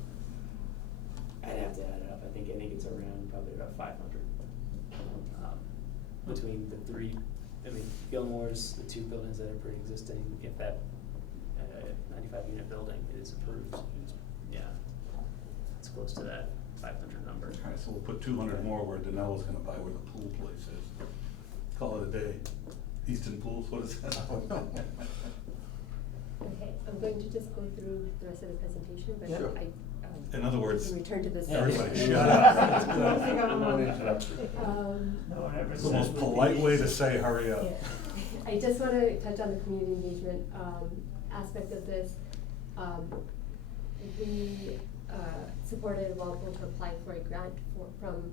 I'd have to add it up. I think it's around probably about 500. Between the three, Gilmore's, the two buildings that are pre-existing, if that 95 unit building is approved, it's close to that 500 number. Alright, so we'll put 200 more where Danello's gonna buy where the pool place is. Call it a day. Easton Pools, what is that? Okay, I'm going to just go through the rest of the presentation, but Sure. In other words, can return to this. everybody Yeah. shut up. I don't think I'm I'm alone. not interrupting. No one ever It's the most polite way to say hurry up. Yeah. I just want to touch on the community engagement aspect of this. We supported Walpole to apply for a grant from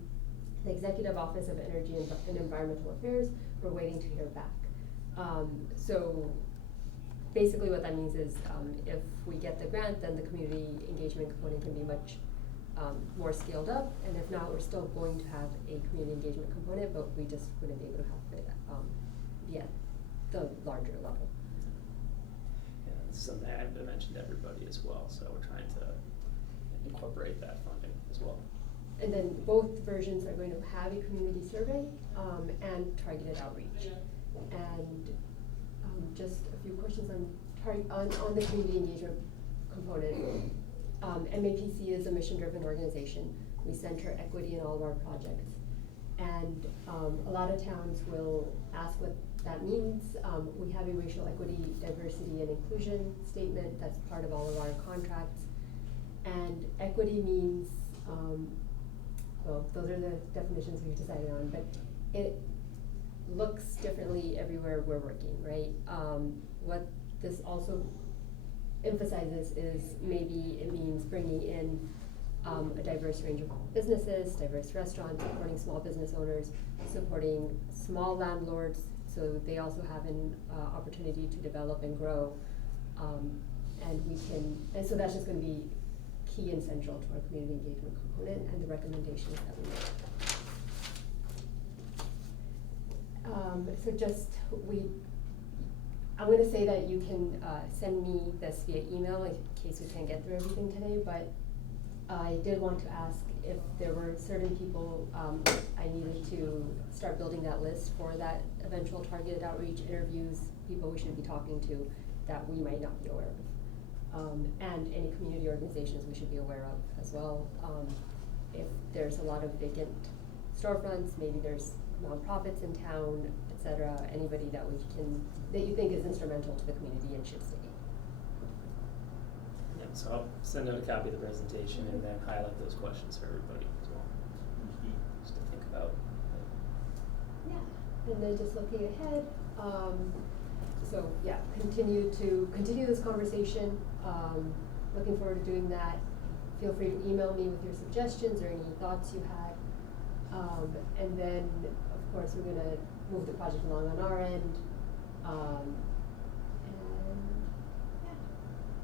the Executive Office of Energy and Environmental Affairs. We're waiting to hear back. So basically what that means is if we get the grant, then the community engagement component can be much more scaled up, and if not, we're still going to have a community engagement component, but we just wouldn't be able to have it be at the larger level. Yeah, this is something I mentioned to everybody as well, so we're trying to incorporate that funding as well. And then both versions are going to have a community survey and targeted outreach. And just a few questions on the community engagement component. MAPC is a mission-driven organization. We center equity in all of our projects. And a lot of towns will ask what that means. We have a racial equity, diversity, and inclusion statement that's part of all of our contracts. And equity means, well, those are the definitions we've decided on, but it looks differently everywhere we're working, right? What this also emphasizes is maybe it means bringing in a diverse range of businesses, diverse restaurants, supporting small business owners, supporting small landlords, so they also have an opportunity to develop and grow. And so that's just gonna be key and central to our community engagement component and the recommendations that we make. I'm gonna say that you can send me this via email in case we can't get through everything today, but I did want to ask if there were certain people I needed to start building that list for that eventual targeted outreach interviews, people we should be talking to that we might not be aware of. And any community organizations we should be aware of as well. If there's a lot of vacant storefronts, maybe there's nonprofits in town, et cetera, anybody that you think is instrumental to the community and should stay. Yeah, so I'll send out a copy of the presentation and then highlight those questions for everybody as well, just to think about. Yeah, and then just looking ahead, so yeah, continue this conversation. Looking forward to doing that. Feel free to email me with your suggestions or any thoughts you had. And then, of course, we're gonna move the project along on our end. And yeah,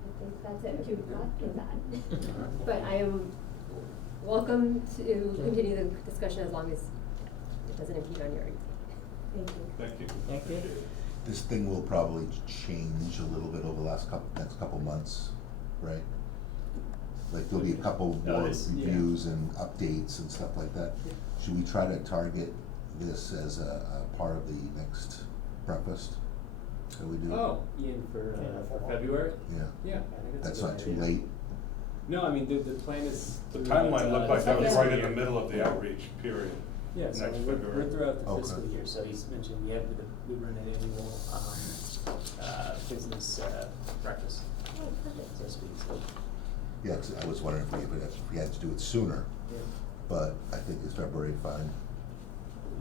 I think that's it. Thank you. After that. But I am welcome to continue the discussion as long as it doesn't impede on your activity. Thank you. Thank you. Thank you. This thing will probably change a little bit over the next couple months, right? Like there'll be a couple Oh, more this- yeah. reviews and updates and stuff like that. Should we try to target this as a part of the next breakfast that we do? Oh, Ian, for February? Yeah, Yeah, I think that's a good not too idea. late. No, I mean, the plan is. The throughout, timeline looked like that was fiscal right in the year. middle of the outreach period. Yeah, so next we're February. throughout the Okay. fiscal year, so he's mentioned we run an annual, business, breakfast, Oh, perfect. so to speak, so. Yeah, 'cause I was wondering if we had to do it sooner, Yeah. but I think it's February fine.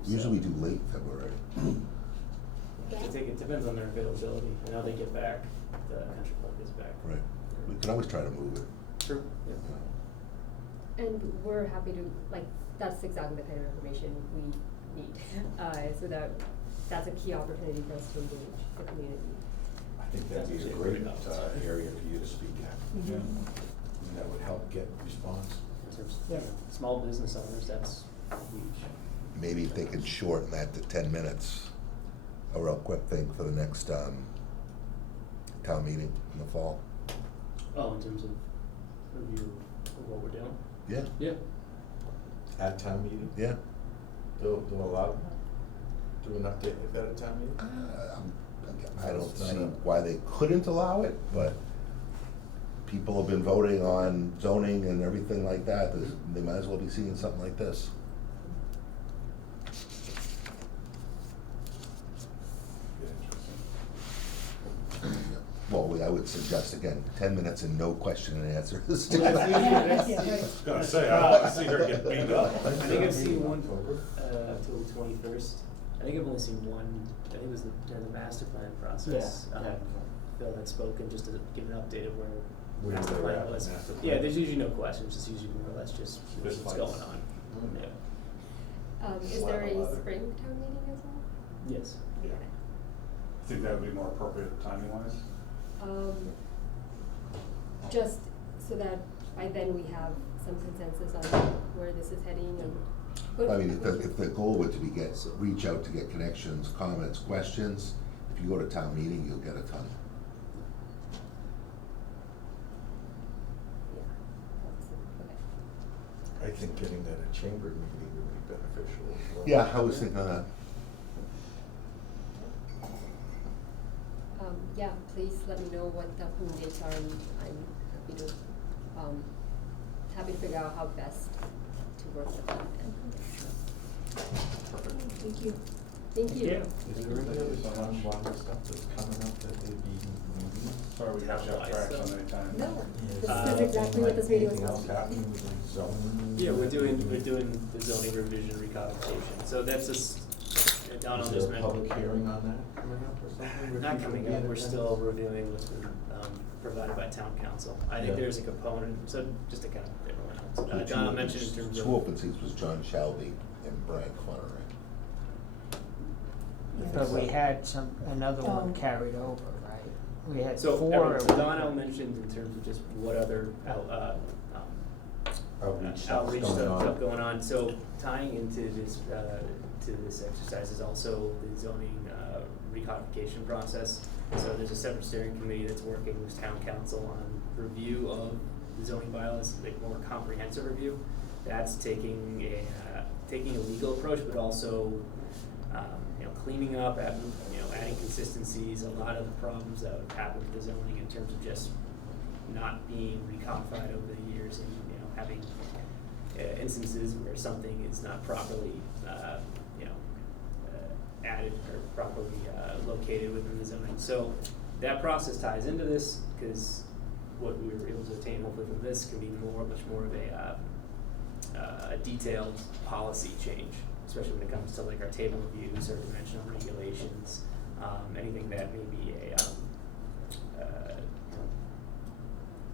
So- Usually we do late February. It depends on their availability and how they get back, the country club gets back. Right. We can always try to move it. True, yeah. And we're happy to, like, that's exactly the kind of information we need, so that's a key opportunity for us to engage the community. I think that'd be a That's great, actually area for you to speak at. Yeah. And that would help get response. In terms of, small business owners, that's huge. Maybe if they could shorten that to 10 minutes, a real quick thing for the next town meeting in the fall. Oh, in terms of review of what we're doing? Yeah, Yeah. At town meeting, yeah. they'll allow that? Do an update like that at town meeting? I don't see why they couldn't allow it, but people have been voting on zoning and everything like that. They might as well be seeing something like this. Well, I would suggest, again, 10 minutes and no question and answers. Yeah, right. I was gonna say, I don't wanna see her get beat up. I think I've seen one, till the 21st. I think I've only seen one, I think it was during the master plan process. Yeah, yeah. Phil had spoken just to give an update of where Where master they're plan at with was. master plan. Yeah, there's usually no questions, it's usually more or less just Just what's lights. going on. Mhm. Yeah. Is there a spring town meeting as well? Yes. Yeah. I think that would be more appropriate timing wise. Just so that by then we have some consensus on where this is heading and. I mean, if the goal were to be reach out to get connections, comments, questions, if you go to town meeting, you'll get a ton. Okay. I think getting that at chamber meeting would be beneficial as well. Yeah, I was thinking of that. Yeah, please let me know what the upcoming dates are, and I'm happy to figure out how best to work with them. Thank you. Thank you. Is there any other town-wide stuff that's coming up that they'd be needing? Sorry we got you off track so many times. No, Yeah, this is exactly what this meeting was Anything else about. happening with the zoning? Yeah, we're doing the zoning revision recodification, so that's just, Donald Is just there a mentioned. public hearing on that coming up or something? Not coming up, we're still reviewing what's been, provided by town council. I think Yeah. there's a component, so just to kind of everyone else, So Donna mentioned in terms of. Two open seats was John Shelby and Brian Connery. But we had another one Oh. carried over, right? We had So, four. so Donnell mentioned in terms of just what other Outreach stuff outreach going stuff on. going on, so tying into this, to this exercise is also the zoning, recodification process. So there's a separate steering committee that's working with town council on review of the zoning bylaws, like more comprehensive review. That's taking a legal approach, but also, cleaning up, adding consistencies, a lot of the problems that have happened with the zoning in terms of just not being recodified over the years and, having instances where something is not properly, added or properly located within the zoning. So that process ties into this, because what we were able to obtain hopefully from this can be much more of a detailed policy change, especially when it comes to like our table of views or dimensional regulations, anything that may be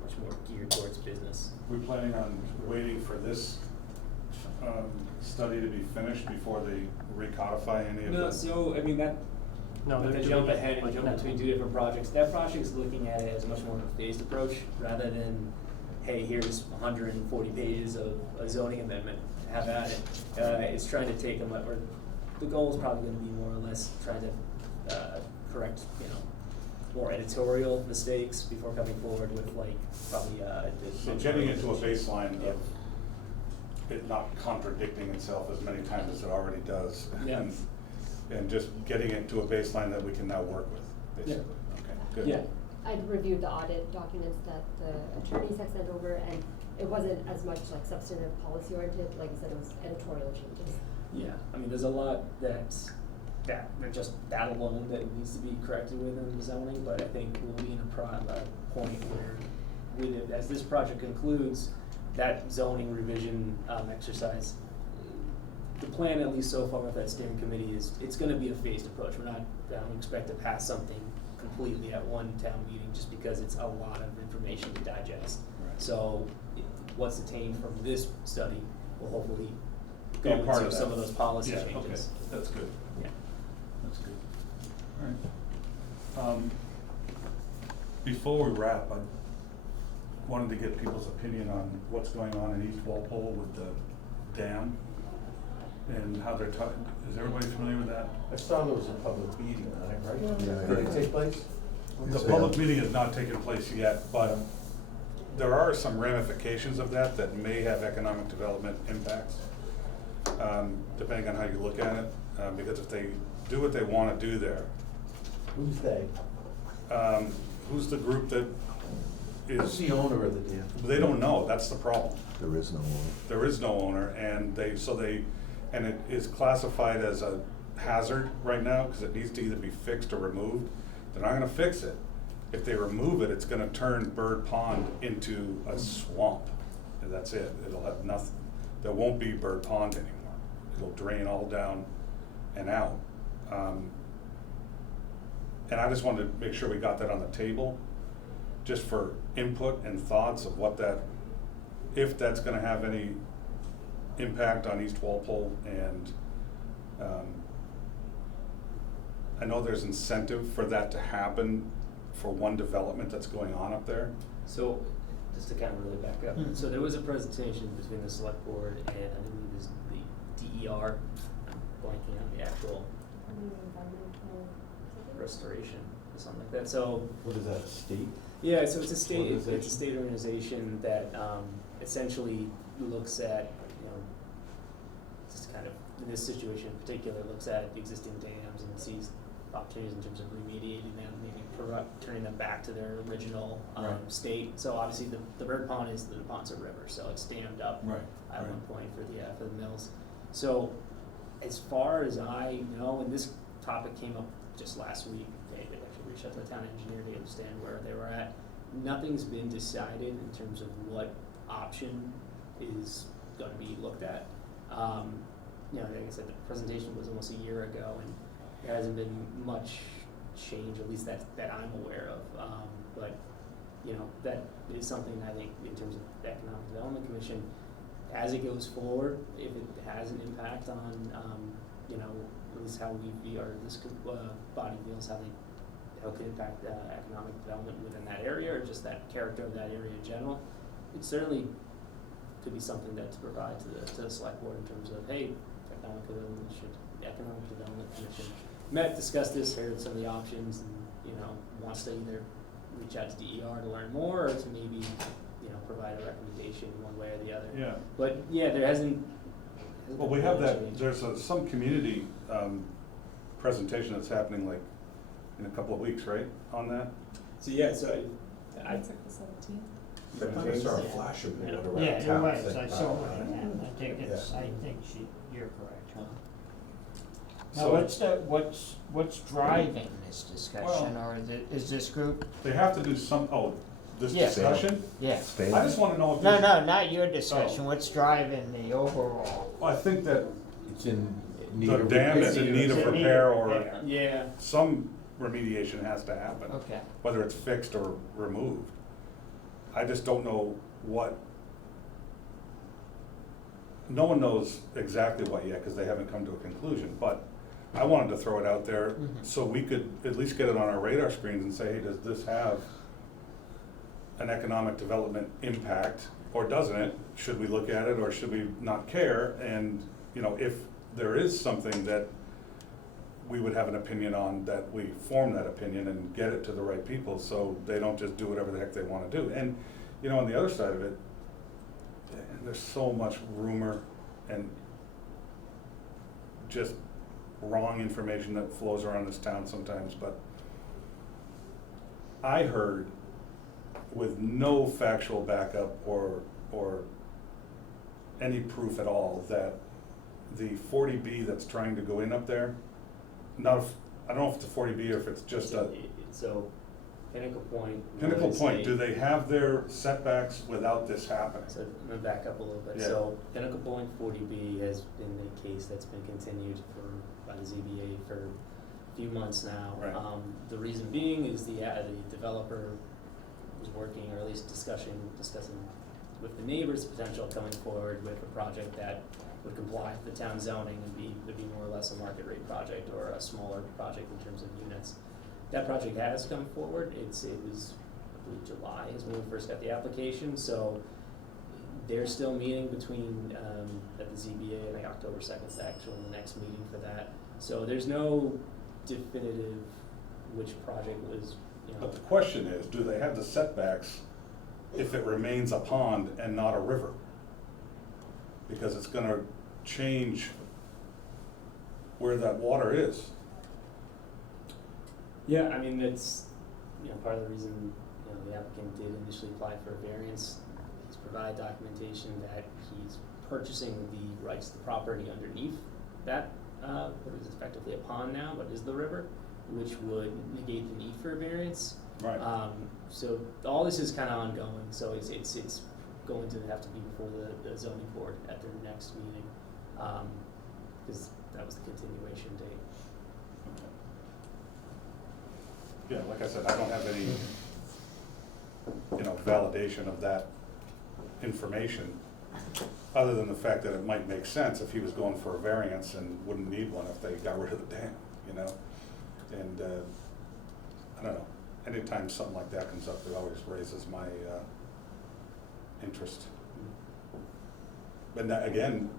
much more geared towards business. We're planning on waiting for this study to be finished before they recodify any of the. No, so, I mean, that, No, to they're jump doing it ahead and like jump that. between two different projects, that project's looking at it as much more of a phased approach, rather than, hey, here's 140 pages of a zoning amendment, have at it. It's trying to take them, or the goal is probably gonna be more or less trying to, correct, more editorial mistakes before coming forward with like, probably, So getting it to a baseline of it not contradicting itself as many times as it already does. Yeah. And just getting it to a baseline that we can now work with, basically. Okay, good. Yeah. I'd reviewed the audit documents that the attorneys had sent over, and it wasn't as much like substantive policy oriented, like I said, it was editorial changes. Yeah, I mean, there's a lot that just that alone that needs to be corrected within the zoning, but I think we'll be in a point where, with it, as this project concludes, that zoning revision exercise, the plan, at least so far with that steering committee, is it's gonna be a phased approach. We're not, I don't expect to pass something completely at one town meeting, just because it's a lot of information to digest. Right. So, what's attained from this study will hopefully Be a go part into of some that. of those policy Yeah, changes. okay, that's good, Yeah. that's good. All right. Before we wrap, I wanted to get people's opinion on what's going on in East Walpole with the dam and how they're talking. Is everybody familiar with that? I saw there was a public meeting on it, right? Yeah. Did it take place? The public meeting has not taken place yet, but there are some ramifications of that that may have economic development impacts, depending on how you look at it. Because if they do what they wanna do there, Who's they? who's the group that Who's is, the owner of the dam? they don't know, that's the problem. There is no one. There is no owner, and and it is classified as a hazard right now, cause it needs to either be fixed or removed. They're not gonna fix it. If they remove it, it's gonna turn Bird Pond into a swamp, and that's it. It'll have nothing, there won't be Bird Pond anymore. It'll drain all down and out. And I just wanted to make sure we got that on the table, just for input and thoughts of what that, if that's gonna have any impact on East Walpole. And I know there's incentive for that to happen for one development that's going on up there. So, just to kind of really back up, Mhm. so there was a presentation between the select board and I believe it was the DER, I'm blanking on the actual restoration or something like that, so. What is that, state? Yeah, so it's a state, it's a Organization? state organization that, essentially looks at, you know, just kind of, in this situation in particular, looks at existing dams and sees opportunities in terms of remediating them, maybe turning them back to their original, Right. state. So obviously the Bird Pond is the Neponset River, so it's dammed up Right, at right. one point for the mills. So as far as I know, and this topic came up just last week, they actually reached out to the town engineer to understand where they were at. Nothing's been decided in terms of what option is gonna be looked at. You know, like I said, the presentation was almost a year ago and there hasn't been much change, at least that I'm aware of. But, you know, that is something I think in terms of the Economic Development Commission, as it goes forward, if it has an impact on, you know, at least how we view, or this body feels, how it could impact economic development within that area, or just that character of that area in general, it certainly could be something that to provide to the select board in terms of, hey, Economic Development Commission met, discussed this, heard some of the options, and, you know, wants to either reach out to DER to learn more, or to maybe, you know, provide a recommendation one way or the other. Yeah. But, yeah, there hasn't. Well, we have that, there's some community, presentation that's happening like in a couple of weeks, right, on that? So, yeah, so I It's like the 17th. I thought I saw a flash of it around Yeah, town. it was, saying, I saw uh, it, and I think it's, Yeah. I think you're correct, huh? So- Now, what's driving this discussion, or is this group? They have to do this Yeah. discussion? Yeah. Spain? I just wanna know if No, there's. no, not your discussion, Oh. what's driving the overall? Well, I think that It's in need the of. dam is in need of It's in need repair of or repair. yeah. some remediation has to happen. Okay. Whether it's fixed or removed. I just don't know what. No one knows exactly what yet, cause they haven't come to a conclusion, but I wanted to throw it out there Mhm. so we could at least get it on our radar screens and say, hey, does this have an economic development impact, or doesn't it? Should we look at it, or should we not care? And, you know, if there is something that we would have an opinion on, that we form that opinion and get it to the right people, so they don't just do whatever the heck they wanna do. And, you know, on the other side of it, there's so much rumor and just wrong information that flows around this town sometimes, but I heard, with no factual backup or any proof at all, that the 40B that's trying to go in up there, I don't know if it's a 40B or if it's just a, So, Pinnacle Point. Pinnacle was Point, a- do they have their setbacks without this happening? So I'm gonna back up a little bit. Yeah. So Pinnacle Point 40B has been a case that's been continued by the ZBA for a few months now. Right. The reason being is the developer was working, or at least discussing with the neighbors, potential coming forward with a project that would comply with the town zoning and would be more or less a market rate project or a smaller project in terms of units. That project has come forward. It was, I believe, July is when we first got the application, so they're still meeting between, at the ZBA, I think October 2nd is actually the next meeting for that. So there's no definitive which project was, you know. But the question is, do they have the setbacks if it remains a pond and not a river? Because it's gonna change where that water is. Yeah, I mean, that's, part of the reason, the applicant did initially apply for a variance. He's provided documentation that he's purchasing the rights to the property underneath that, what is effectively a pond now, but is the river, which would negate the need for a variance. Right. So all this is kinda ongoing, so it's going to have to be before the zoning board at their next meeting, cause that was the continuation date. Yeah, like I said, I don't have any, validation of that information, other than the fact that it might make sense if he was going for a variance and wouldn't need one if they got rid of the dam, And, I don't know, anytime something like that comes up, it always raises my, interest. But that, again,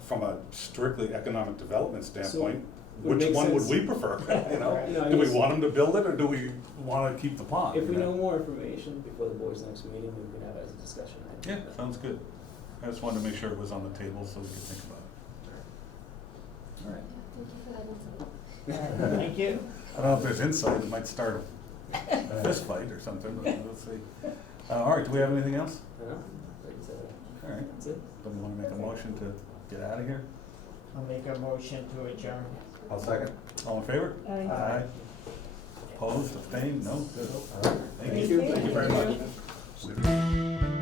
from a strictly economic development standpoint, would it which make one would sense- we prefer, I Do we guess want them to build it, or do we wanna keep the pond? if we know more information before the board's next meeting, we can have it as a discussion. Yeah, sounds good. I just wanted to make sure it was on the table so we could think about it. All right. Thank you for that insight. Thank you. I don't know if there's insight, it might start a fist fight or something, but we'll see. All right, do we have anything else? No? All right, That's it? do we wanna make a motion to get out of here? I'll make a motion to adjourn. I'll second. All in favor? Aye. Opposed, abstained, no, good. All right, thank Thank you. you. Thank you very much.